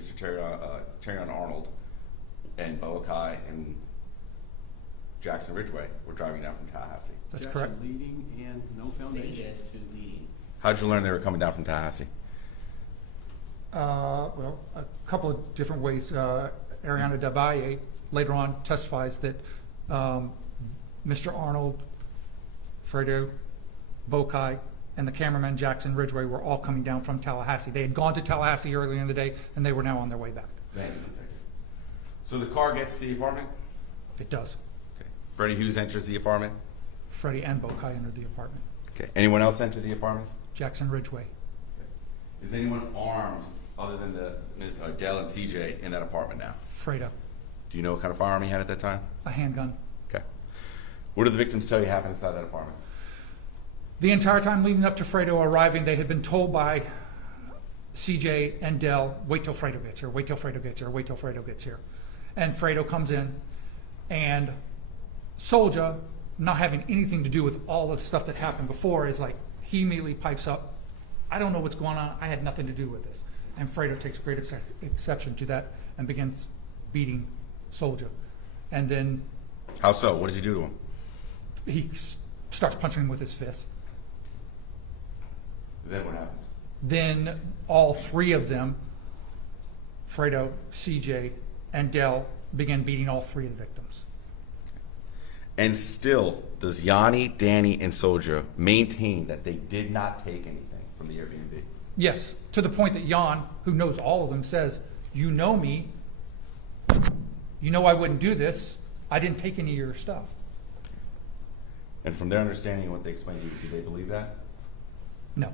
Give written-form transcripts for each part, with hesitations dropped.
Mr. Terrion Arnold and Boakai and Jackson Ridgway were driving down from Tallahassee. That's Jackson correct. leading and no foundation. Stage as to leading. How'd you learn they were coming down from Tallahassee? Well, a couple of different ways. Ariana Del Valle later on testifies that Mr. Arnold, Fredo, Boakai, and the cameraman Jackson Ridgway were all coming down from Tallahassee. They had gone to Tallahassee earlier in the day, and they were now on their way back. So the car gets to the apartment? It does. Okay. Freddie Hughes enters the apartment? Freddie and Boakai entered the apartment. Okay. Anyone else enter the apartment? Jackson Ridgway. Is anyone armed other than Ms. Dell and CJ in that apartment now? Fredo. Do you know what kind of firearm he had at that time? A handgun. Okay. What did the victims tell you happened inside that apartment? The entire time leading up to Fredo arriving, they had been told by CJ and Dell, wait till Fredo gets here, wait till Fredo gets here, wait till Fredo gets here. And Fredo comes in, and Soldier, not having anything to do with all the stuff that happened before, is like, he immediately pipes up, I don't know what's going on, I had nothing to do with this. And Fredo takes great exception to that and begins beating Soldier. And then How so? What does he do to him? he starts punching him with his fist. Then what happens? Then all three of them, Fredo, CJ, and Dell, began beating all three of the victims. And still, does Yanni, Danny, and Soldier maintain that they did not take anything from the Airbnb? Yes, to the point that Jan, who knows all of them, says, you know me, you know I wouldn't do this, I didn't take any of your stuff. And from their understanding of what they explained to you, do they believe that? No.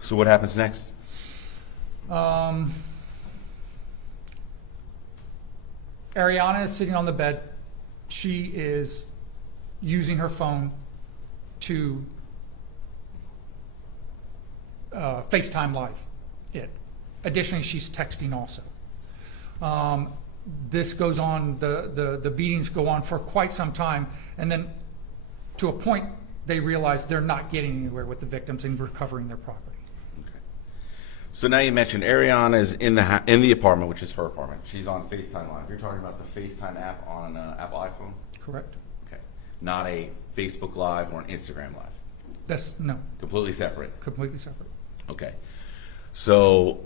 So what happens next? Ariana is sitting on the bed. She is using her phone to FaceTime Live it. Additionally, she's texting also. This goes on, the beatings go on for quite some time, and then to a point they realize they're not getting anywhere with the victims and recovering their property. Okay. So now you mentioned Ariana is in the apartment, which is her apartment. She's on FaceTime Live. You're talking about the FaceTime app on Apple iPhone? Correct. Okay. Not a Facebook Live or an Instagram Live? That's, no, Completely separate? completely separate. Okay. So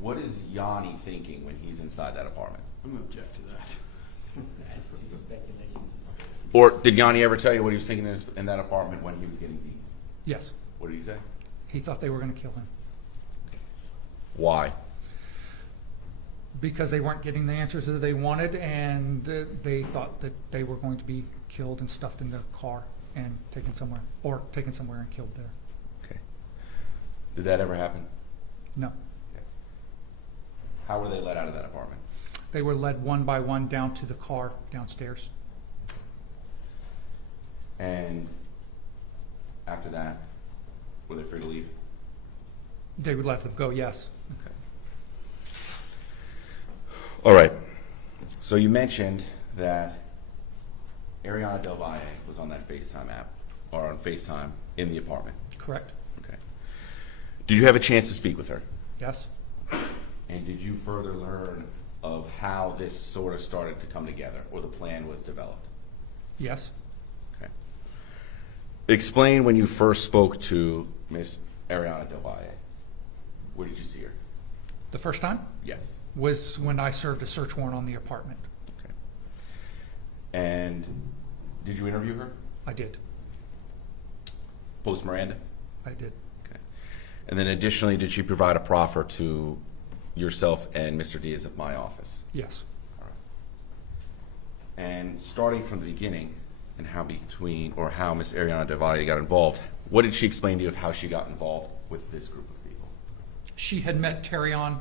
what is Yanni thinking when he's inside that apartment? I'm going to object to that. As to speculations. Or did Yanni ever tell you what he was thinking in that apartment when he was getting beaten? Yes, What did he say? he thought they were going to kill him Why? because they weren't getting the answers that they wanted, and they thought that they were going to be killed and stuffed in the car and taken somewhere and killed there. Okay. Did that ever happen? No. Okay. How were they let out of that apartment? They were led one by one down to the car downstairs. And after that, were they free to leave? They would let them go, yes. Okay. All right. So you mentioned that Ariana Del Valle was on that FaceTime app, or on FaceTime in the apartment. Correct. Okay. Did you have a chance to speak with her? Yes. And did you further learn of how this sort of started to come together, or the plan was developed? Yes. Okay. Explain when you first spoke to Miss Ariana Del Valle. Where did you see her? The first time Yes. was when I served a search warrant on the apartment. Okay. And did you interview her? I did. Post Miranda? I did. Okay. And then additionally, did she provide a proffer to yourself and Mr. Diaz of my office? Yes. All right. And starting from the beginning, and how Miss Ariana Del Valle got involved, what did she explain to you of how she got involved with this group of people? She had met Terrion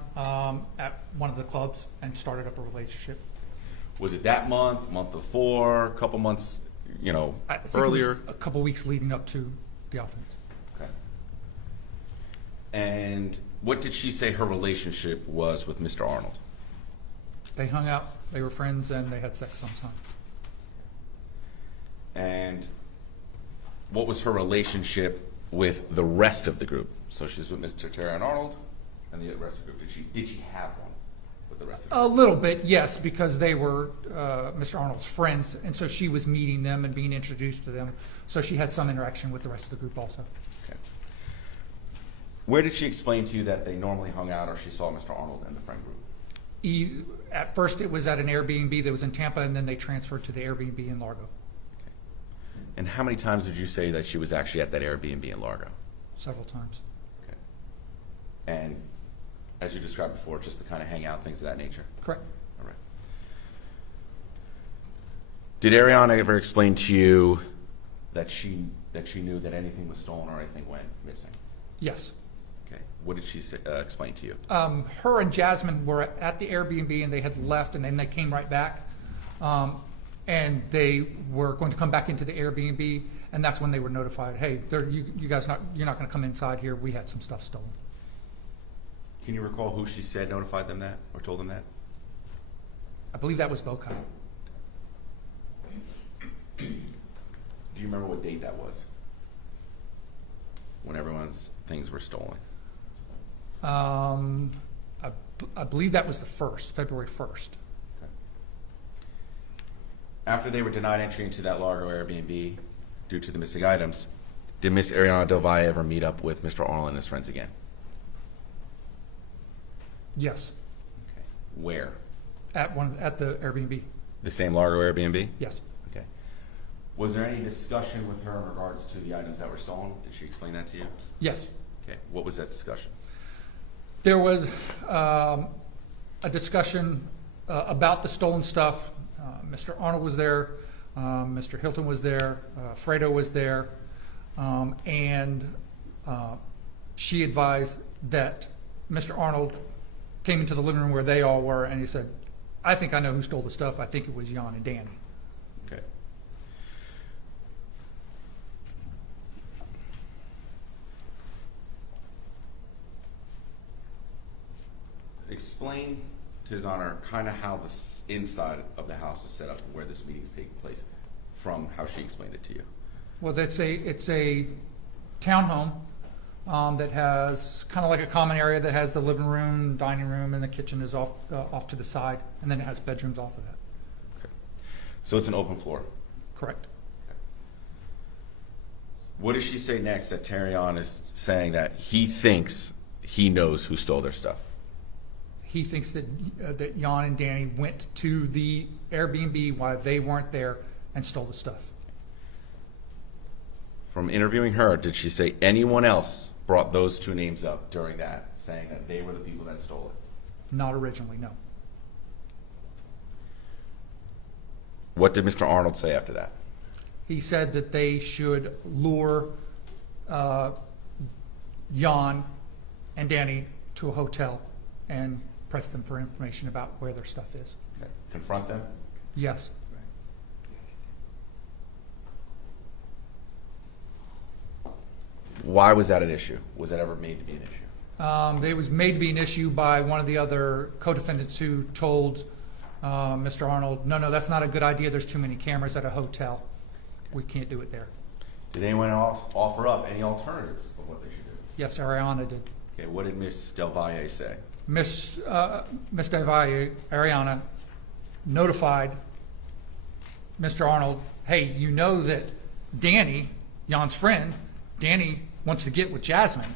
at one of the clubs and started up a relationship. Was it that month before, a couple months, I think earlier? it was a couple weeks leading up to the offense. Okay. And what did she say her relationship was with Mr. Arnold? They hung out, they were friends, and they had sex sometimes. And what was her relationship with the rest of the group? So she's with Mr. Terrion Arnold and the rest of the group. Did she have one with the rest of the A group? little bit, yes, because they were Mr. Arnold's friends, and so she was meeting them and being introduced to them. So she had some interaction with the rest of the group also. Okay. Where did she explain to you that they normally hung out, or she saw Mr. Arnold and the friend group? At first, it was at an Airbnb that was in Tampa, and then they transferred to the Airbnb in Largo And how many times would you say that she was actually at that Airbnb in Largo? several times. Okay. And as you described before, just to kind of hang out, things of that nature? Correct. All right. Did Ariana ever explain to you that she knew that anything was stolen or anything went missing? Yes. Okay. What did she say, explain to you? Her and Jasmine were at the Airbnb, and they had left, and then they came right back. And they were going to come back into the Airbnb, and that's when they were notified, hey, you guys you're not going to come inside here. We had some stuff stolen. Can you recall who she said notified them that or told them that? I believe that was Bokai. Do you remember what date that was? When everyone's things were stolen? I believe that was the 1st, February 1st. After they were denied entry into that Largo Airbnb due to the missing items, did Miss Ariana Del Valle ever meet up with Mr. Arnold and his friends again? Yes, Okay. Where? at the Airbnb. The same Largo Airbnb? Yes. Okay. Was there any discussion with her in regards to the items that were stolen? Did she explain that to you? Yes. Okay. What was that discussion? There was a discussion about the stolen stuff. Mr. Arnold was there, Mr. Hilton was there, Fredo was there, and she advised that Mr. Arnold came into the living room where they all were, and he said, I think I know who stole the stuff. I think it was Jan and Danny. Okay. Explain to His Honor kind of how the inside of the house is set up and where this meeting's taking place from how she explained it to you. Well, it's a townhome that has kind of like a common area that has the living room, dining room, and the kitchen is off to the side, and then it has bedrooms off of that. Okay. So it's an open floor. Correct. What does she say next that Terrion is saying that he thinks he knows who stole their stuff? He thinks that Jan and Danny went to the Airbnb while they weren't there and stole the stuff. From interviewing her, did she say anyone else brought those two names up during that, saying that they were the people that stole it? Not originally, no. What did Mr. Arnold say after that? He said that they should lure Jan and Danny to a hotel and press them for information about where their stuff is. Okay. Confront them? Yes. Why was that an issue? Was that ever made to be an issue? It was made to be an issue by one of the other co-defendants who told Mr. Arnold, no, that's not a good idea. There's too many cameras at a hotel. We can't do it there. Did anyone else offer up any alternatives of what they should do? Yes, Ariana did. Okay, what did Miss Del Valle say? Miss Del Valle, Ariana, notified Mr. Arnold, hey, you know that Danny, Jan's friend, Danny wants to get with Jasmine.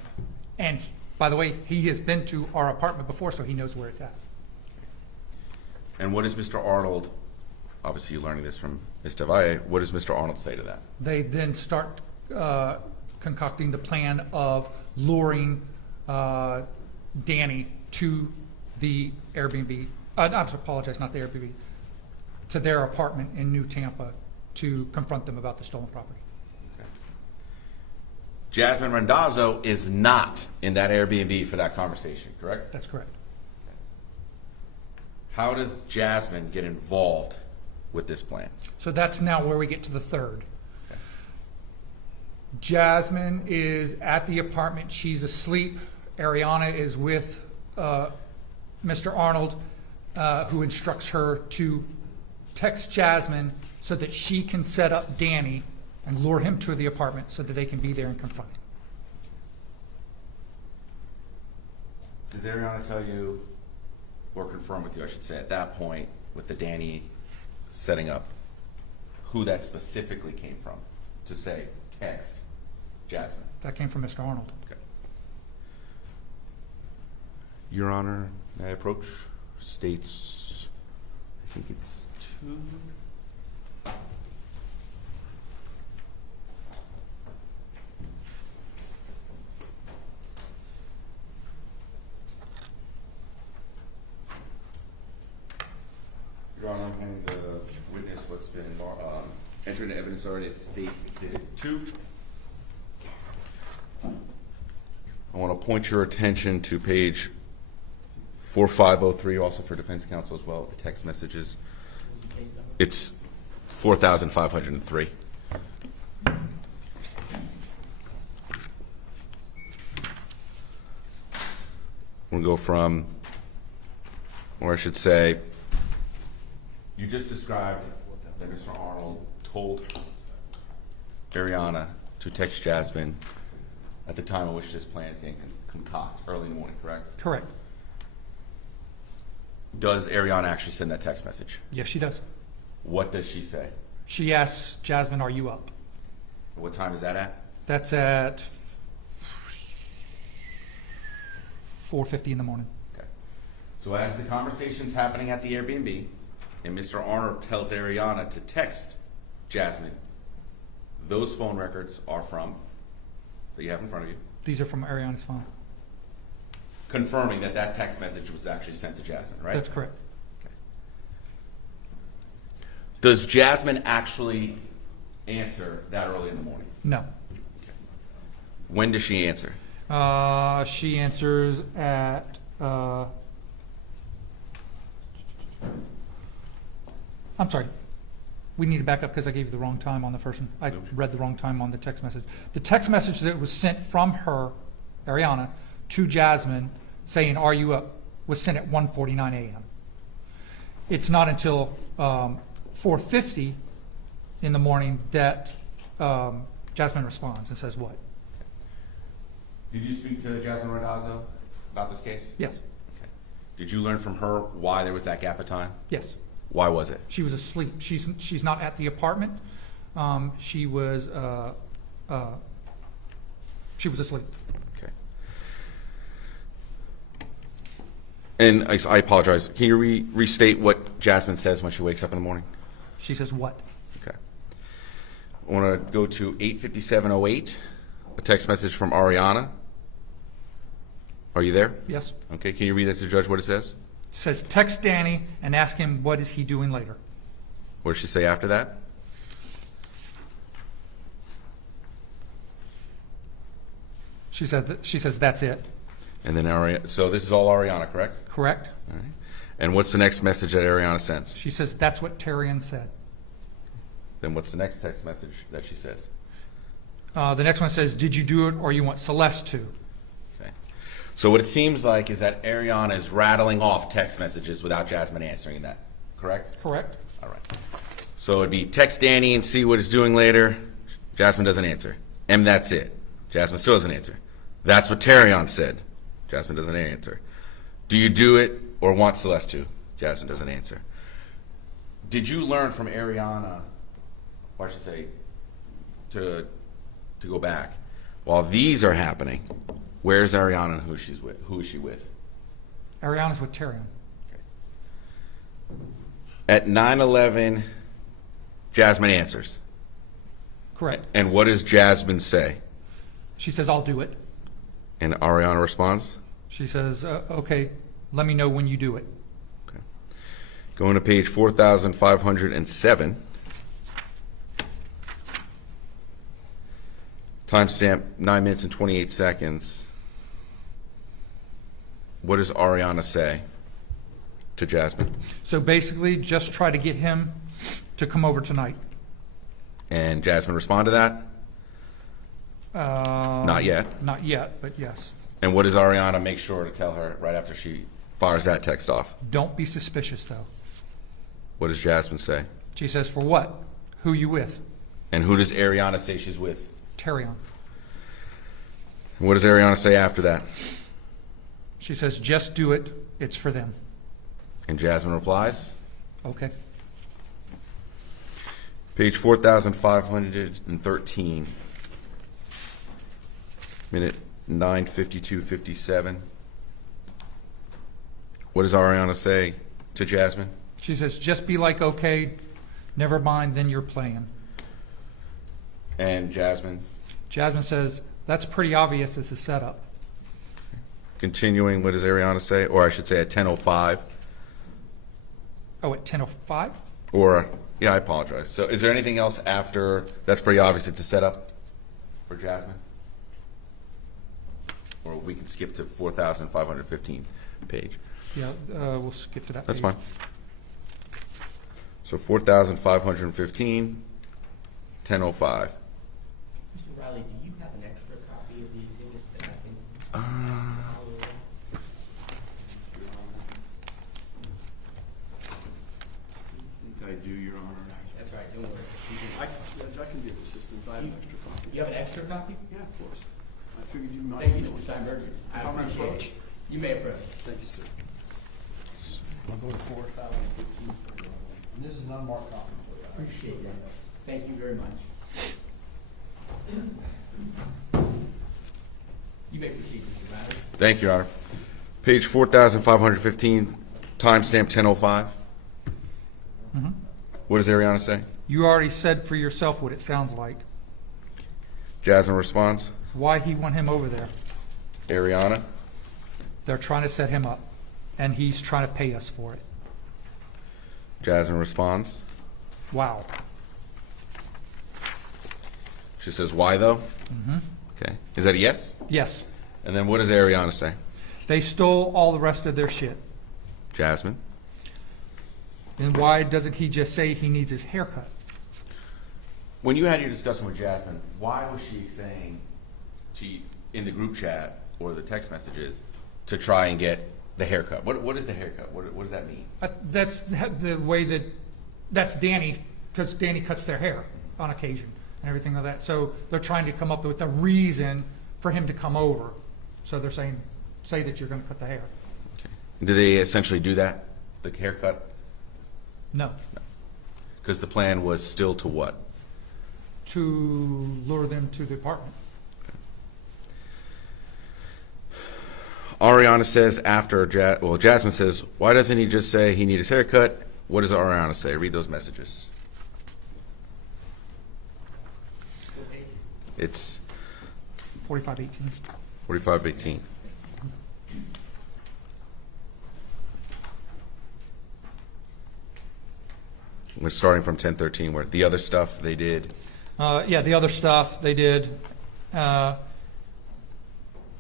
And by the way, he has been to our apartment before, so he knows where it's at. And what does Mr. Arnold, obviously you're learning this from Miss Del Valle, what does Mr. Arnold say to that? They then start concocting the plan of luring Danny to the Airbnb. I apologize, not the Airbnb, to their apartment in New Tampa to confront them about the stolen property. Okay. Jasmine Randazzo is not in that Airbnb for that conversation, correct? That's correct. How does Jasmine get involved with this plan? So that's now where we get to the third. Okay. Jasmine is at the apartment. She's asleep. Ariana is with Mr. Arnold, who instructs her to text Jasmine so that she can set up Danny and lure him to the apartment so that they can be there and confront him. Does Ariana tell you, or confirm with you, I should say, at that point, with the Danny setting up, who that specifically came from to say, text Jasmine? That came from Mr. Arnold. Okay. Your Honor, may I approach? States, I think it's 2. Your Honor, I'm handing the witness what's been entered into evidence already as States Exhibit 2. I want to point your attention to page 4503, also for defense counsel as well, the text messages. It's 4,503. We'll go from, or I should say, you just described that Mr. Arnold told Ariana to text Jasmine at the time at which this plan is getting concocted, early in the morning, correct? Correct. Does Ariana actually send that text message? Yes, she does. What does she say? She asks Jasmine, "Are you up?" What time is that at? That's at 4:50 in the morning. Okay. So as the conversation's happening at the Airbnb, and Mr. Arnold tells Ariana to text Jasmine, those phone records are from, that you have in front of you, These are from Ariana's phone. confirming that that text message was actually sent to Jasmine, right? That's correct. Does Jasmine actually answer that early in the morning? No. When does she answer? She answers at, I'm sorry. We need to back up because I gave you the wrong time on the first one. I read the wrong time on the text message. The text message that was sent from her, Ariana, to Jasmine saying, "Are you up?" was sent at 1:49 a.m. It's not until 4:50 in the morning that Jasmine responds and says, "What?" Did you speak to Jasmine Randazzo about this case? Yes. Okay. Did you learn from her why there was that gap of time? Yes. Why was it? She was asleep. She's not at the apartment. She was asleep. Okay. And I apologize. Can you restate what Jasmine says when she wakes up in the morning? She says, "What?" Okay. I want to go to 8:57:08, a text message from Ariana. Are you there? Yes. Okay. Can you read that to the judge what it says? It says, "Text Danny and ask him what is he doing later." What does she say after that? She says that's it. And then so this is all Ariana, correct? Correct? All right. And what's the next message that Ariana sends? She says that's what Terrion said. Then what's the next text message that she says? The next one says, "Did you do it or you want Celeste to?" Okay. So what it seems like is that Ariana is rattling off text messages without Jasmine answering that, correct? Correct? All right. So it'd be text Danny and see what he's doing later. Jasmine doesn't answer. And that's it. Jasmine still doesn't answer. That's what Terrion said. Jasmine doesn't answer. Do you do it or want Celeste to? Jasmine doesn't answer. Did you learn from Ariana, or I should say, to go back, while these are happening, where's Ariana and who she's with? Who is she with? Ariana's with Terrion. At 9:11, Jasmine answers. Correct. And what does Jasmine say? She says, "I'll do it." And Ariana responds? She says, "Okay, let me know when you do it." Okay. Going to page 4,507. Timestamp 9 minutes and 28 seconds. What does Ariana say to Jasmine? So basically, just try to get him to come over tonight. And Jasmine respond to that? Not yet. Not yet, but yes. And what does Ariana make sure to tell her right after she fires that text off? Don't be suspicious, though. What does Jasmine say? She says, "For what? Who you with?" And who does Ariana say she's with? Terrion. And what does Ariana say after that? She says, just do it. It's for them. And Jasmine replies. Okay. Page 4,513. Minute 9:52:57. What does Ariana say to Jasmine? She says, just be like, okay, never mind, then you're playing. And Jasmine, Jasmine says, that's pretty obvious. It's a setup. continuing, what does Ariana say? Or I should say at 10:05. Oh, at 10:05? Or, yeah, I apologize. So is there anything else after, that's pretty obvious it's a setup for Jasmine? Or we can skip to 4,515 page. Yeah, we'll skip to that That's page. fine. So 4,515, 10:05. Mr. Riley, do you have an extra copy of the exhibits that I can? Uh, I do, Your Honor. That's right, don't worry. I can be of assistance. I have an extra copy. You have an extra copy? Yeah, of course. I figured you might. Thank you, Mr. Steinberger. I If I'm gonna appreciate approach. it. You may approach. Thank you, sir. I'll go to 4,015. And this is an unmarked copy for you. Appreciate that. Thank you very much. You may proceed, Mr. Riley. Thank you, Your Honor. Page 4,515, timestamp 10:05. Mhm. What does Ariana say? You already said for yourself what it sounds like. Jasmine responds. Why he want him over there? Ariana. They're trying to set him up, and he's trying to pay us for it. Jasmine responds. Wow. She says, why though? Mm-hmm. Okay. Is that a yes? Yes. And then what does Ariana say? They stole all the rest of their shit. Jasmine. Then why doesn't he just say he needs his haircut? When you had your discussion with Jasmine, why was she saying to you, in the group chat or the text messages to try and get the haircut? What is the haircut? What does that mean? That's the way that's Danny, because Danny cuts their hair on occasion and everything like that. So they're trying to come up with a reason for him to come over. So they're saying, say that you're going to cut the hair. Do they essentially do that? The haircut? No. Because the plan was still to what? To lure them to the apartment. Ariana says after, Jasmine says, why doesn't he just say he needs his haircut? What does Ariana say? Read those messages. Okay. It's 4518. 45:18. We're starting from 10:13, where the other stuff they did. Yeah, the other stuff they did, and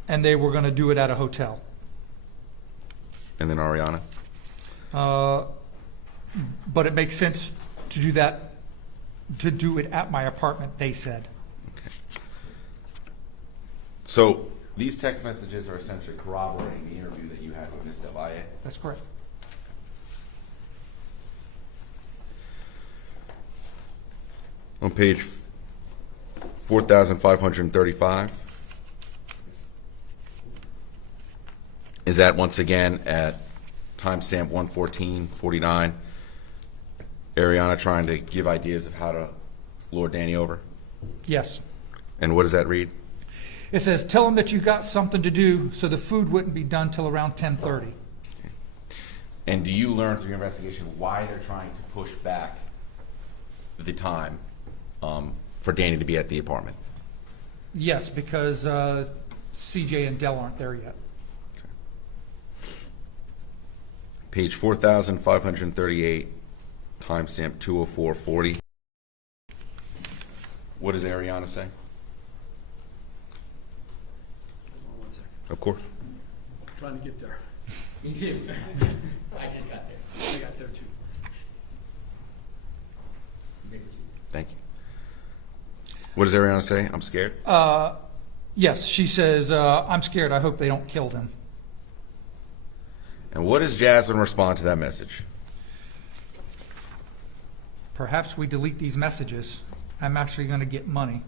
they were going to do it at a hotel. And then Ariana. But it makes sense to do that, to do it at my apartment, they said. So these text messages are essentially corroborating the interview that you had with Ms. Del Valle. That's correct. On page 4,535. Is that once again at timestamp 1:14:49? Ariana trying to give ideas of how to lure Danny over? Yes. And what does that read? It says, tell them that you got something to do so the food wouldn't be done till around 10:30. And do you learn through your investigation why they're trying to push back the time for Danny to be at the apartment? Yes, because CJ and Dell aren't there yet. Page 4,538, timestamp 2:04:40. What does Ariana say? Hold on one second. Of course. Trying to get there. Me too. I just got there. I got there too. You may proceed. Thank you. What does Ariana say? I'm scared. Yes, she says, I'm scared. I hope they don't kill them. And what does Jasmine respond to that message? Perhaps we delete these messages. I'm actually going to get money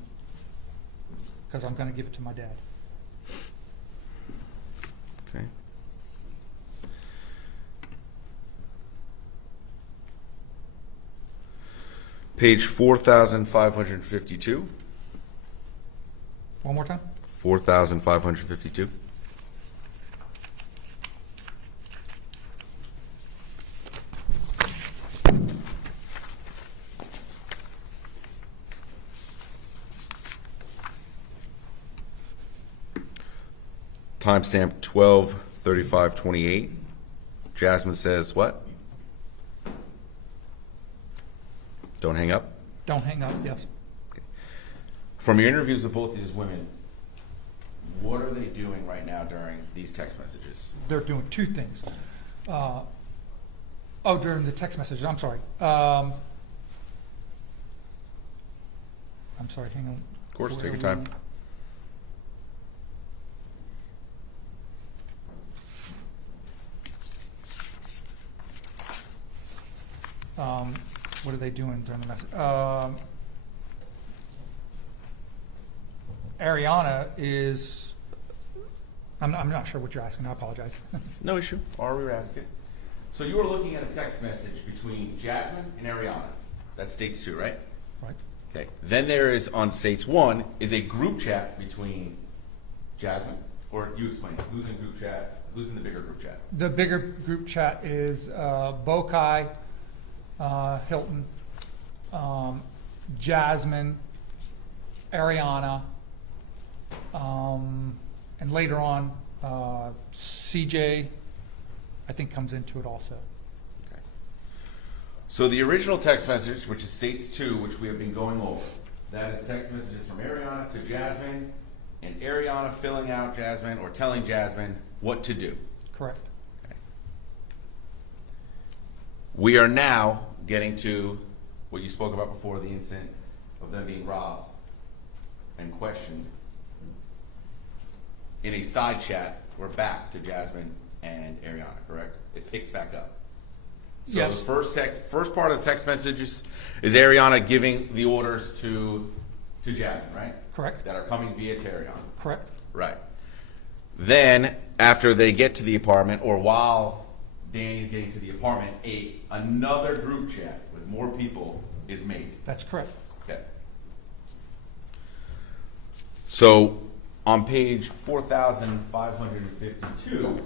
because I'm going to give it to my dad. Okay. Page 4,552. One more time. 4,552. Timestamp 12/35/28. Jasmine says what? Don't hang up. Don't hang up. Yes. From your interviews with both these women, what are they doing right now during these text messages? They're doing two things. During the text messages. I'm sorry. I'm sorry. Hang on. Of course, take your Where time. we- What are they doing during the message? Ariana is. I'm not sure what you're asking. I apologize. No issue. Or we ask it. So you were looking at a text message between Jasmine and Ariana. That's states 2, right? Right. Okay. Then there is on states 1 is a group chat between Jasmine, or you explain it. Who's in group chat? Who's in the bigger group chat? The bigger group chat is Bokai, Hilton, Jasmine, Ariana, and later on, CJ, I think, comes into it also. Okay. So the original text message, which is states 2, which we have been going over, that is text messages from Ariana to Jasmine, and Ariana filling out Jasmine or telling Jasmine what to do. Correct. We are now getting to what you spoke about before, the incident of them being robbed and questioned. In a side chat, we're back to Jasmine and Ariana, correct? It picks back up. So Yes. the first part of the text message is Ariana giving the orders to Jasmine, right? Correct. That are coming via Terrion. Correct. Right. Then, after they get to the apartment, or while Danny's getting to the apartment, another group chat with more people is made. That's correct. Okay. So, on page 4,552,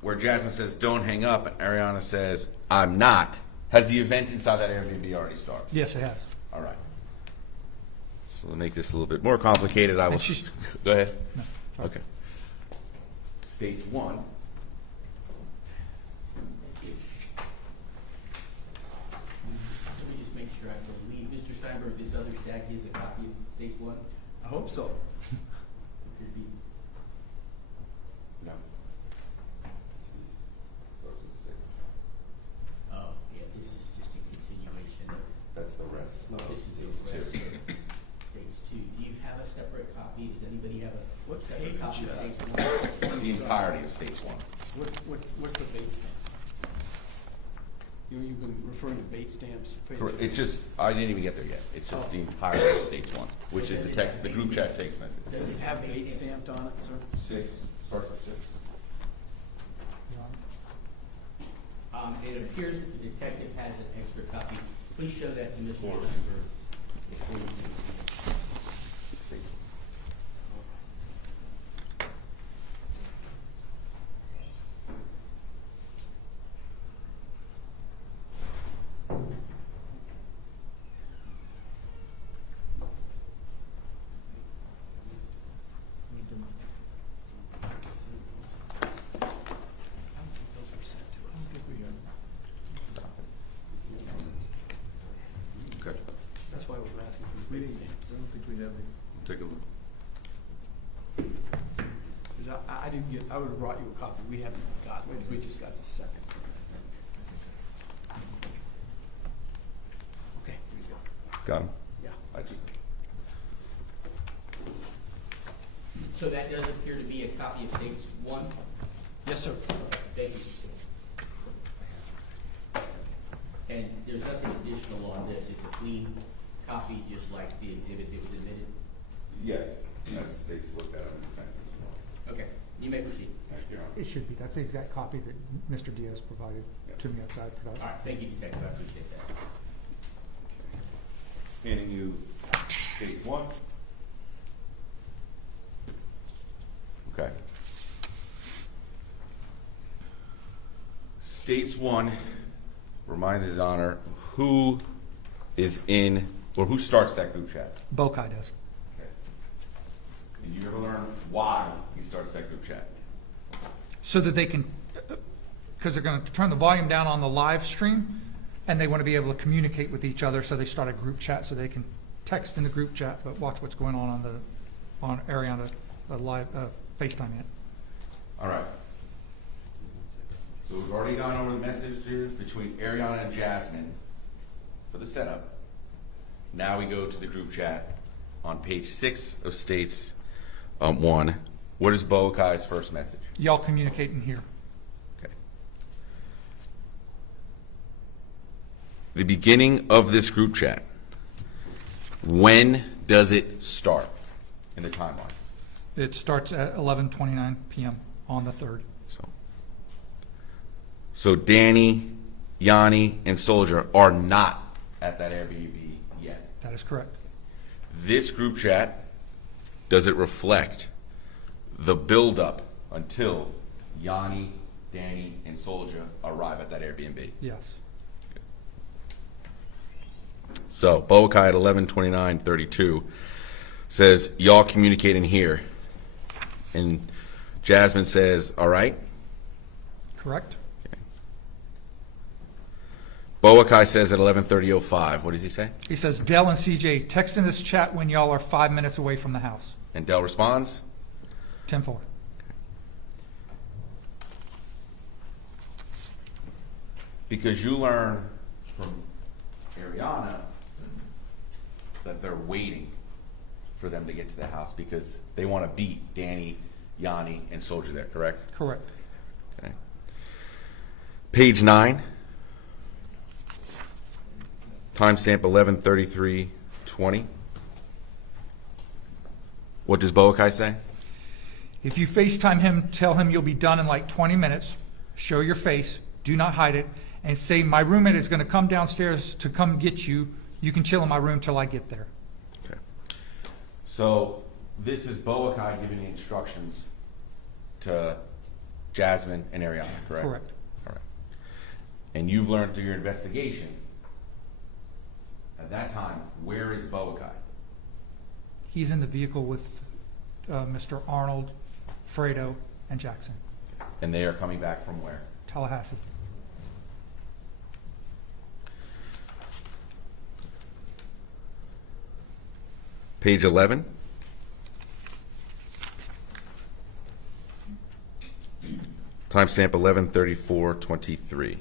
where Jasmine says, "Don't hang up," and Ariana says, "I'm not," has the event inside that Airbnb already started? Yes, it has. All right. So to make this a little bit more complicated, I will. And she's- Go ahead. No. Okay. States 1. Let me just make sure I believe, Mr. Steinberg, this other stack is a copy of States 1? I hope so. It could be. No. Starts with 6. Oh, yeah, this is just a continuation of, That's the rest. No, this is the it's rest 2. of States 2. Do you have a separate copy? Does anybody have a What separate page, copy of States 1? The entirety of States 1. What's the bait stamp? You've been referring to bait stamps, page. Correct. It just, I didn't even get there yet. It's just the entirety of States 1, which is the text, the group chat text message. Does it have bait stamped on it, sir? 6, starts with 6. It appears that the detective has an extra copy. Please show that to Mr. Sure. Steinberg before you do. States 1. I don't think those were sent to us. Stop it. Okay. That's why we're asking for the bait stamps. I don't think we have any. Take a look. 'Cause I didn't get, I would've brought you a copy. We haven't got, we just got the second. Okay, here you go. Got him. Yeah. I just. So that does appear to be a copy of States 1? Yes, sir. Thank you. And there's nothing additional on this, it's a clean copy, just like the exhibit that was admitted? Yes, as states looked at it in defense as well. Okay, you may proceed. Thank you, Your Honor. It should be. That's the exact copy that Mr. Diaz provided to me outside. All right, thank you, Detective, I appreciate that. Handing you state one. Okay. States one, remind His Honor who is in, or who starts that group chat. Bokai does. Okay. Did you ever learn why he starts that group chat? So that they can, because they're going to turn the volume down on the live stream, and they want to be able to communicate with each other, so they start a group chat so they can text in the group chat, but watch what's going on Ariana live FaceTime it. All right. So we've already gone over the messages between Ariana and Jasmine for the setup. Now we go to the group chat on page 6 of States 1. What is Boakai's first message? Y'all communicating here. Okay. The beginning of this group chat. When does it start in the timeline? It starts at 11:29 p.m. on the 3rd. So Danny, Yanni, and Soldier are not at that Airbnb yet. That is correct. This group chat, does it reflect the buildup until Yanni, Danny, and Soldier arrive at that Airbnb? Yes. So Boakai at 11:29:32 says, y'all communicating here. And Jasmine says, all right. Correct. Boakai says at 11:30:05. What does he say? He says, Dell and CJ, text in this chat when y'all are 5 minutes away from the house. And Dell responds? 10-4. Because you learn from Ariana that they're waiting for them to get to the house because they want to beat Danny, Yanni, and Soldier there, correct? Correct. Okay. Page 9. Timestamp 11:33:20. What does Boakai say? If you FaceTime him, tell him you'll be done in like 20 minutes. Show your face. Do not hide it. And say, my roommate is going to come downstairs to come get you. You can chill in my room till I get there. Okay. So this is Boakai giving the instructions to Jasmine and Ariana, correct? Correct. All right. And you've learned through your investigation, at that time, where is Boakai? He's in the vehicle with Mr. Arnold, Fredo, and Jackson. And they are coming back from where? Tallahassee. Page 11. Timestamp 11:34:23.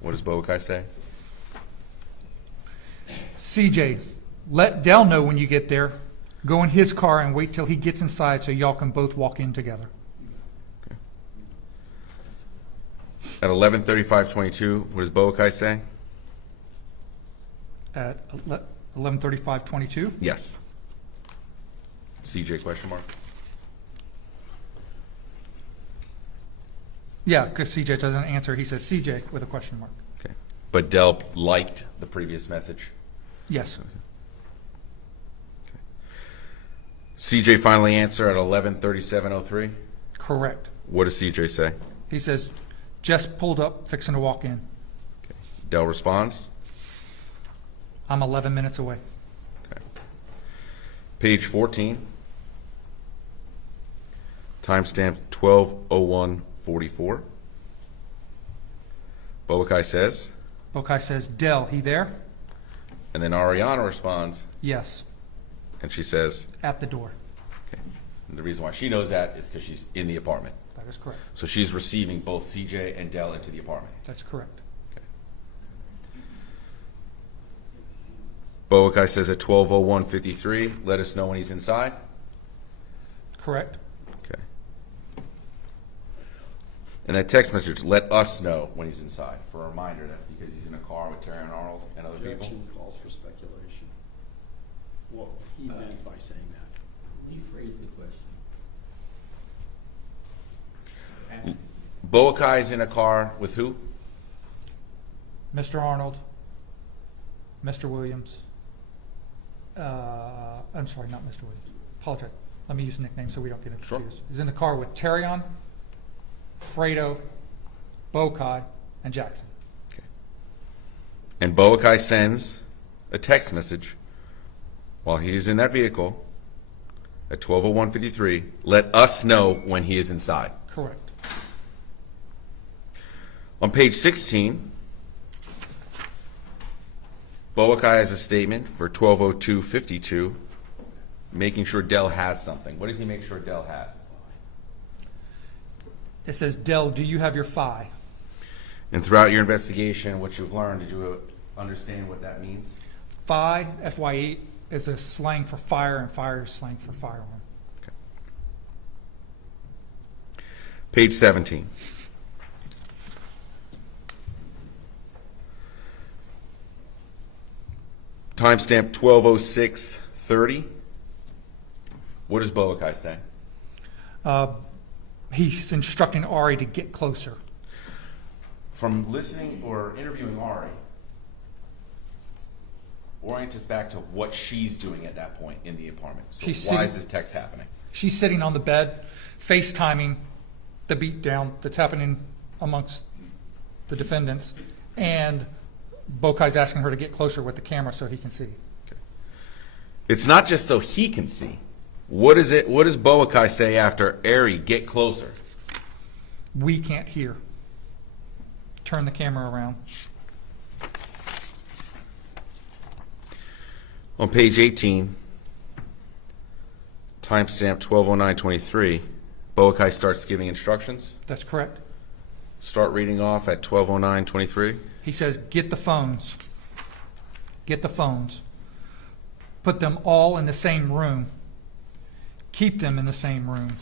What does Boakai say? CJ, let Dell know when you get there. Go in his car and wait till he gets inside so y'all can both walk in together. At 11:35:22, what does Boakai say? At 11:35:22. Yes. CJ question mark? Yeah, because CJ doesn't answer. He says CJ with a question mark. Okay. But Del liked the previous message. Yes. CJ finally answer at 11:37:03. Correct. What does CJ say? He says, just pulled up, fixing to walk in. Del responds. I'm 11 minutes away. Okay. Page 14. Timestamp 12:01:44. Boakai says, Bokai says, Dell, he there? and then Ariana responds, Yes, and she says, at the door. okay. And the reason why she knows that is because she's in the apartment. That is correct. So she's receiving both CJ and Del into the apartment. That's correct. Boakai says at 12:01:53, let us know when he's inside. Correct. Okay. And that text message, let us know when he's inside. For a reminder, that's because he's in a car with Terrion Arnold and other people. Objection calls for speculation. What he meant by saying that. Rephrase the question. Ask- Boakai's in a car with who? Mr. Arnold, Mr. Williams, I'm sorry, not Mr. Williams. Apologize. Let me use a nickname so we don't get Sure. confused. He's in the car with Terrion, Fredo, Boakai, and Jackson. And Boakai sends a text message while he's in that vehicle at 12:01:53. Let us know when he is inside. Correct. On page 16, Boakai has a statement for 12:02:52, making sure Dell has something. What does he make sure Dell has? It says, Dell, do you have your FI? And throughout your investigation, what you've learned, did you understand what that means? FI, FY8, is a slang for fire, and fire is slang for firearm. Page 17. Timestamp 12:06:30. What does Boakai say? He's instructing Ari to get closer. From listening or interviewing Ari, orient us back to what she's doing at that point in the apartment. So She's why sitting- is this text happening? She's sitting on the bed, FaceTiming the beatdown that's happening amongst the defendants, and Bokai's asking her to get closer with the camera so he can see. It's not just so he can see. What is it? What does Boakai say after Ari, get closer? We can't hear. Turn the camera around. On page 18, timestamp 12:09:23, Boakai starts giving instructions. That's correct. Start reading off at 12:09:23. He says, get the phones. Get the phones. Put them all in the same room. Keep them in the same room.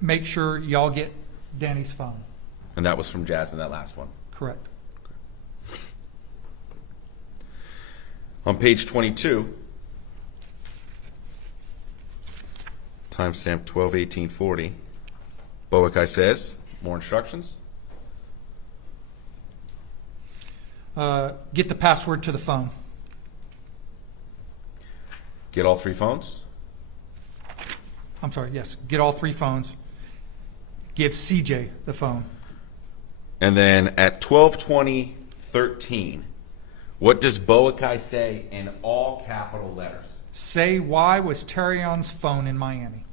Make sure y'all get Danny's phone. And that was from Jasmine, that last one. Correct. On page 22, timestamp 12:18:40, Boakai says, more instructions. Get the password to the phone. Get all three phones. I'm sorry, yes. Get all three phones. Give CJ the phone. And then at 12:20:13, what does Boakai say in all capital letters? Say, why was Terrion's phone in Miami?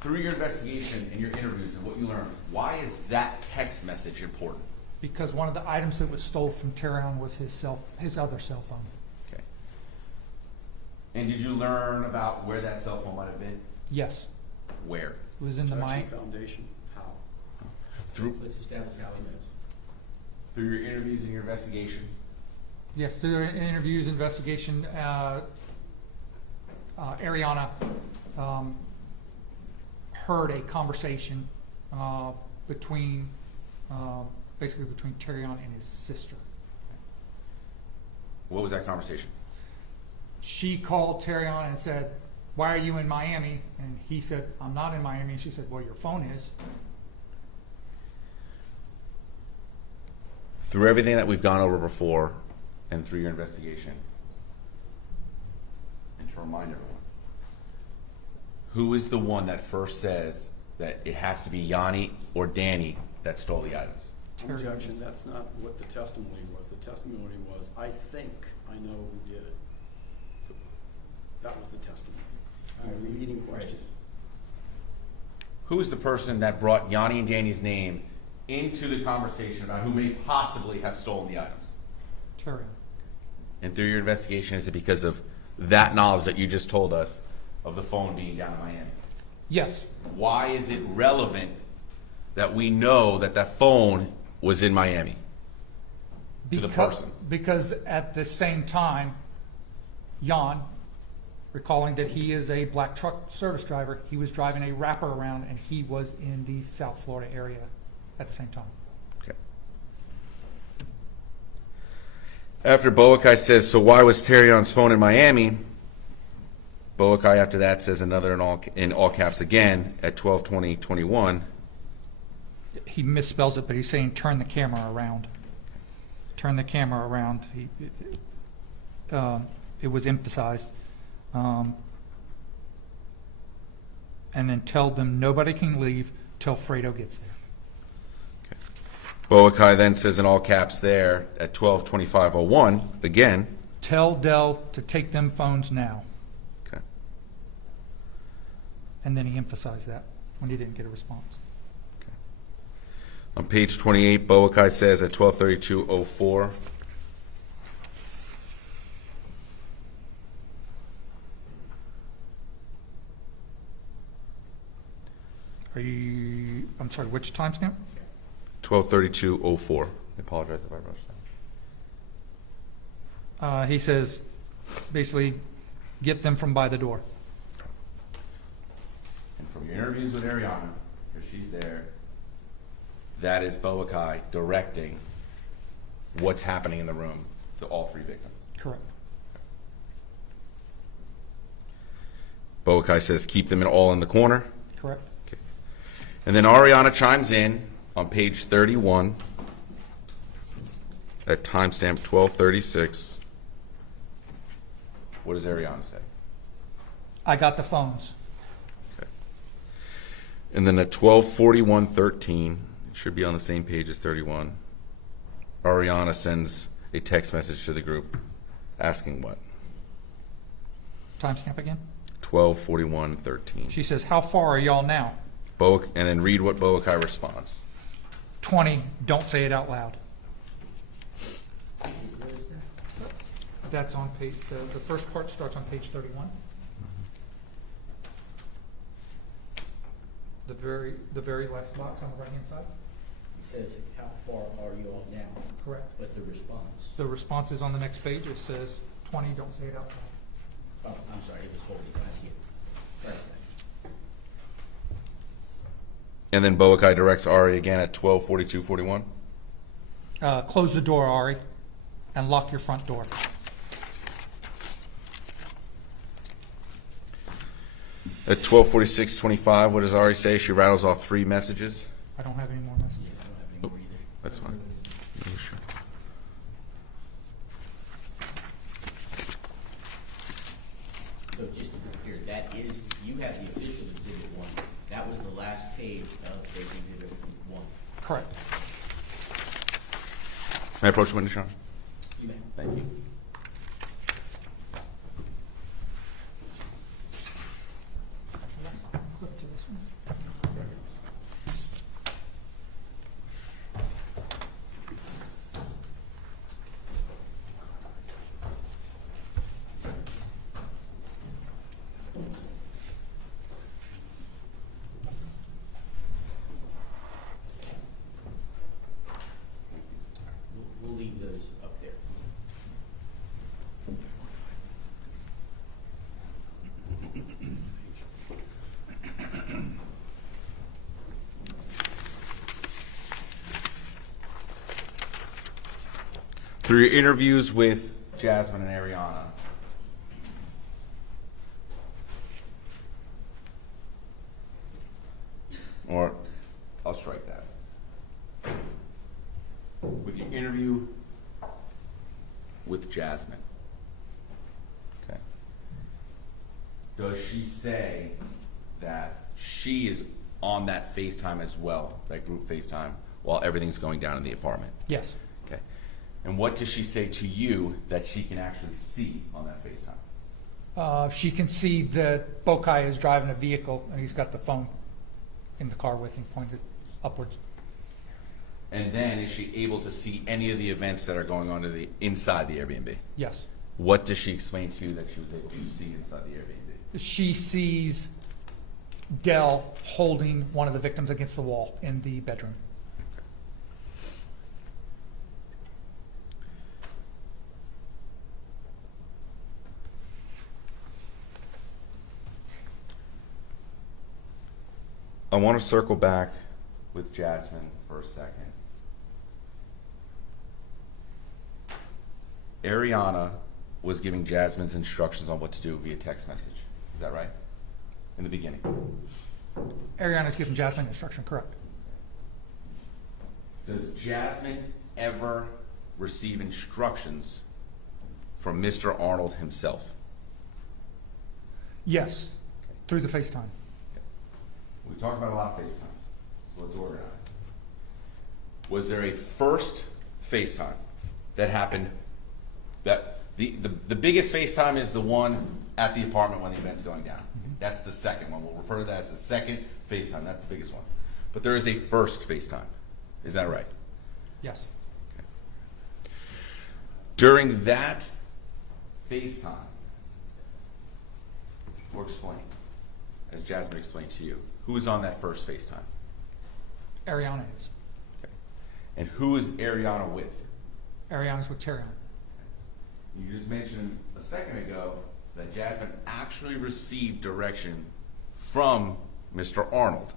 Through your investigation and your interviews and what you learned, why is that text message important? Because one of the items that was stolen from Terrion was his other cell phone. Okay. And did you learn about where that cell phone might have been? Yes, Where? it was in the Miami. Jackson Foundation, how? Through Let's establish how he knows. your interviews and your investigation. Yes, through their interviews, investigation, Ariana heard a conversation between Terrion and his sister. What was that conversation? She called Terrion and said, why are you in Miami? And he said, I'm not in Miami. And she said, well, your phone is. Through everything that we've gone over before and through your investigation, and to remind everyone, who is the one that first says that it has to be Yanni or Danny that stole the items? Objection, that's not what the testimony was. The testimony was, I think I know who did it. That was the testimony. All right, leading question. Who is the person that brought Yanni and Danny's name into the conversation about who may possibly have stolen the items? Terrion. And through your investigation, is it because of that knowledge that you just told us of the phone being down in Miami? Yes, Why is it relevant that we know that that phone was in Miami? To the person. Because at the same time, Jan recalling that he is a black truck service driver. He was driving a wrapper around, and he was in the South Florida area at the same time. Okay. After Boakai says, so why was Terrion's phone in Miami? Boakai after that says another in all caps again at 12:20:21. He misspells it, but he's saying turn the camera around. Turn the camera around. It was emphasized. And then tell them nobody can leave till Fredo gets there. Boakai then says in all caps there at 12:25:01 again. Tell Dell to take them phones now. Okay. And then he emphasized that when he didn't get a response. On page 28, Boakai says at 12:32:04. I'm sorry, which timestamp? 12:32:04. I apologize if I rushed that. He says, basically, get them from by the door. And from your interviews with Ariana, because she's there, that is Boakai directing what's happening in the room to all three victims. Correct. Boakai says keep them all in the corner. Correct. Okay. And then Ariana chimes in on page 31 at timestamp 12:36. What does Ariana say? I got the phones. Okay. And then at 12:41:13, it should be on the same page as 31, Ariana sends a text message to the group asking what? Timestamp again? 12:41:13. She says, how far are y'all now? And then read what Boakai responds. 20, don't say it out loud. That's on page, the first part starts on page 31. The very last box on the right-hand side? It says, how far are you all now? Correct. But the response, The response is on the next page. It says, 20, don't say it out loud. oh, I'm sorry, it was folded, I see it. Right. And then Boakai directs Ari again at 12:42:41. Close the door, Ari, and lock your front door. At 12:46:25, what does Ari say? She rattles off 3 messages. I don't have any more messages. Yeah, I don't have any more either. That's fine. No, sure. So just to be clear, that is, you have the official exhibit 1. That was the last page of the exhibit 1. Correct. May I approach the witness, Your Honor? You may. Thank you. Clip to this one. We'll leave those up there. Through your interviews with Jasmine and Ariana, or I'll strike that. With your interview with Jasmine, okay, does she say that she is on that FaceTime as well, that group FaceTime, while everything's going down in the apartment? Yes. Okay. And what does she say to you that she can actually see on that FaceTime? She can see that Bokai is driving a vehicle, and he's got the phone in the car with him pointed upwards. And then is she able to see any of the events that are going on inside the Airbnb? Yes. What does she explain to you that she was able to see inside the Airbnb? She sees Dell holding one of the victims against the wall in the bedroom. I want to circle back with Jasmine for a second. Ariana was giving Jasmine's instructions on what to do via text message. Is that right? In the beginning. Ariana's given Jasmine instruction, correct? Does Jasmine ever receive instructions from Mr. Arnold himself? Yes, through the FaceTime. We talked about a lot of FaceTimes, so let's organize. Was there a first FaceTime that happened? That the biggest FaceTime is the one at the apartment when the event's going down. That's the second one. We'll refer to that as the second FaceTime. That's the biggest one. But there is a first FaceTime. Is that right? Yes. During that FaceTime, or explain, as Jasmine explained to you, who was on that first FaceTime? Ariana is. Okay. And who is Ariana with? Ariana's with Terrion. You just mentioned a second ago that Jasmine actually received direction from Mr. Arnold.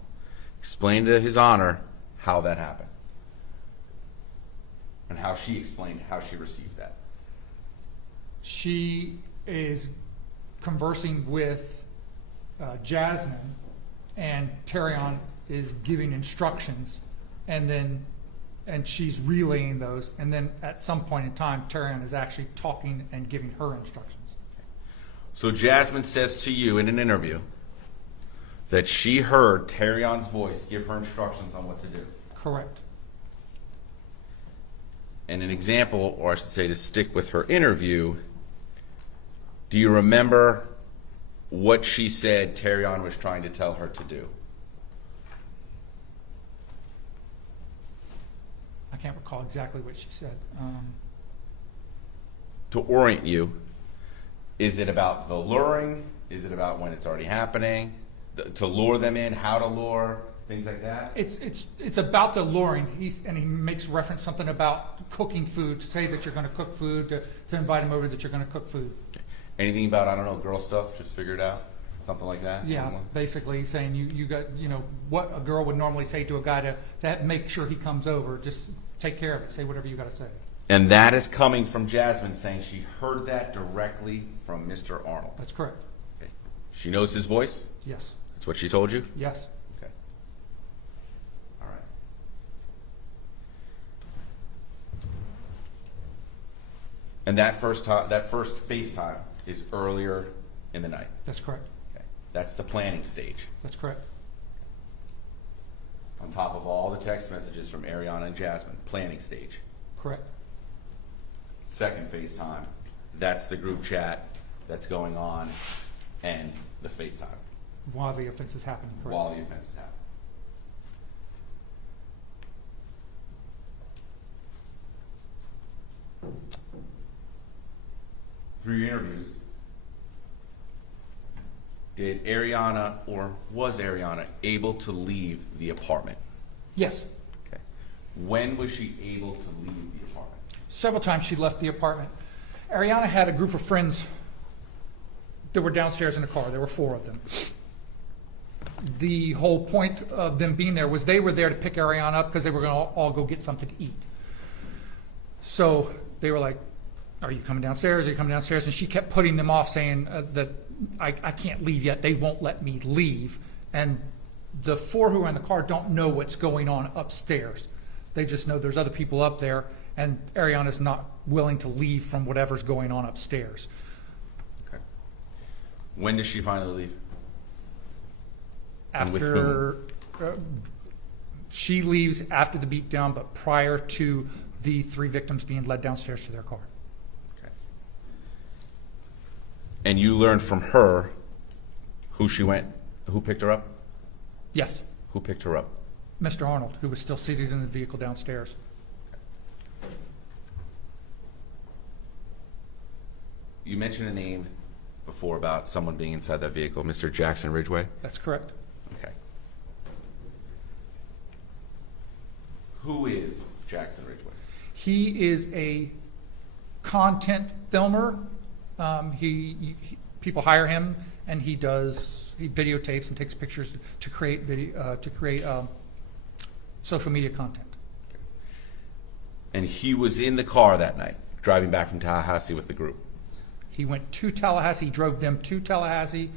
Explain to His Honor how that happened. And how she explained how she received that. She is conversing with Jasmine, and Terrion is giving instructions, and she's relaying those, and then at some point in time, Terrion is actually talking and giving her instructions. So Jasmine says to you in an interview that she heard Terrion's voice give her instructions on what to do. Correct. And an example, or I should say to stick with her interview, do you remember what she said Terrion was trying to tell her to do? I can't recall exactly what she said. To orient you, is it about the luring? Is it about when it's already happening? To lure them in, how to lure, things like that? It's about the luring. He makes reference something about cooking food. To say that you're going to cook food, to invite him over that you're going to cook food. Anything about, I don't know, girl stuff, just figure it out? Something like that? Yeah, basically saying you got, what a girl would normally say to a guy to make sure he comes over. Just take care of it. Say whatever you got to say. And that is coming from Jasmine saying she heard that directly from Mr. Arnold. That's correct. Okay. She knows his voice? Yes. That's what she told you? Yes. Okay. All right. And that first FaceTime is earlier in the night. That's correct. Okay. That's the planning stage. That's correct. On top of all the text messages from Ariana and Jasmine, planning stage. Correct. Second FaceTime, that's the group chat that's going on and the FaceTime While the offense is happening. Correct. while the offense is happening. Through your interviews, did Ariana or was Ariana able to leave the apartment? Yes. Okay. When was she able to leave the apartment? Several times she left the apartment. Ariana had a group of friends that were downstairs in the car. There were 4 of them. The whole point of them being there was they were there to pick Ariana up because they were going to all go get something to eat. So they were like, are you coming downstairs? Are you coming downstairs? And she kept putting them off, saying that I can't leave yet. They won't let me leave. And the 4 who are in the car don't know what's going on upstairs. They just know there's other people up there, and Ariana's not willing to leave from whatever's going on upstairs. Okay. When does she finally leave? And with After she leaves after the beatdown, but prior to the 3 victims being led downstairs to their car. Okay. And you learned from her who picked her up? Yes, Who picked her up? Mr. Arnold, who was still seated in the vehicle downstairs. You mentioned a name before about someone being inside that vehicle, Mr. Jackson Ridgway. That's correct. Okay. Who is Jackson Ridgway? He is a content filmer. people hire him, and he videotapes and takes pictures to create social media content. And he was in the car that night, driving back from Tallahassee with the group. He went to Tallahassee, drove them to Tallahassee,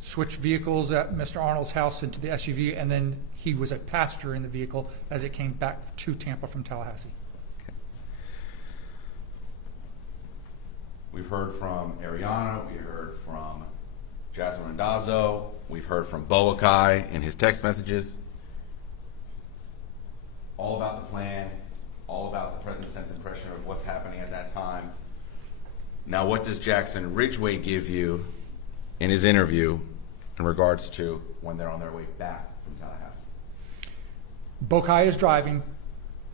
switched vehicles at Mr. Arnold's house into the SUV, and then he was a passenger in the vehicle as it came back to Tampa from Tallahassee. We've heard from Ariana, we heard from Jasmine Randazzo, we've heard from Boakai in his text messages. All about the plan, all about the present sense impression of what's happening at that time. Now, what does Jackson Ridgway give you in his interview in regards to when they're on their way back from Tallahassee? Boakai is driving.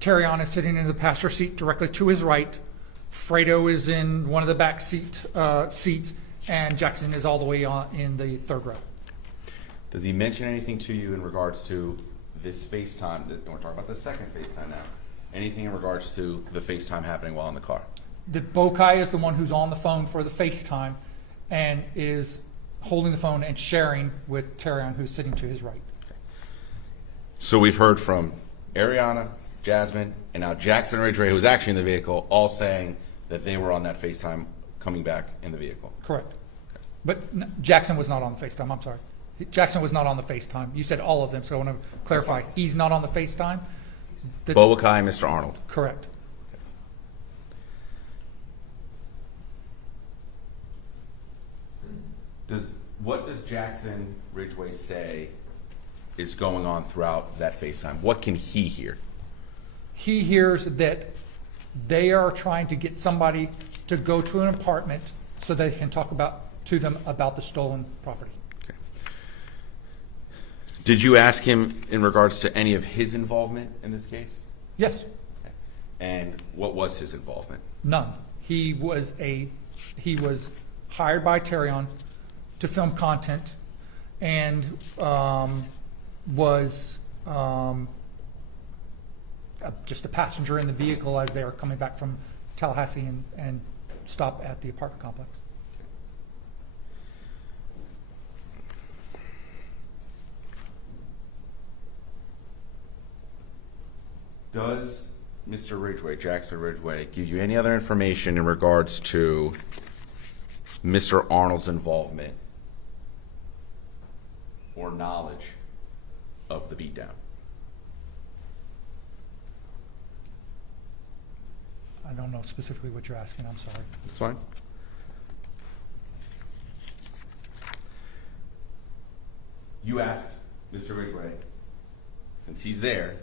Terrion is sitting in the passenger seat directly to his right. Fredo is in one of the back seats, and Jackson is all the way on in the third row. Does he mention anything to you in regards to this FaceTime? We're talking about the second FaceTime now. Anything in regards to the FaceTime happening while in the car? The Boakai is the one who's on the phone for the FaceTime and is holding the phone and sharing with Terrion, who's sitting to his right. So we've heard from Ariana, Jasmine, and now Jackson Ridgway, who was actually in the vehicle, all saying that they were on that FaceTime coming back in the vehicle. Correct. But Jackson was not on the FaceTime. I'm sorry. Jackson was not on the FaceTime. You said all of them, so I want to clarify. He's not on the FaceTime. Boakai and Mr. Arnold. Correct. What does Jackson Ridgway say is going on throughout that FaceTime? What can he hear? He hears that they are trying to get somebody to go to an apartment so they can talk to them about the stolen property. Okay. Did you ask him in regards to any of his involvement in this case? Yes. Okay. And what was his involvement? None. He was hired by Terrion to film content and was just a passenger in the vehicle as they were coming back from Tallahassee and stop at the apartment complex. Does Mr. Ridgway, Jackson Ridgway, give you any other information in regards to Mr. Arnold's involvement or knowledge of the beatdown? I don't know specifically what you're asking. I'm sorry. That's fine. You asked Mr. Ridgway, since he's there,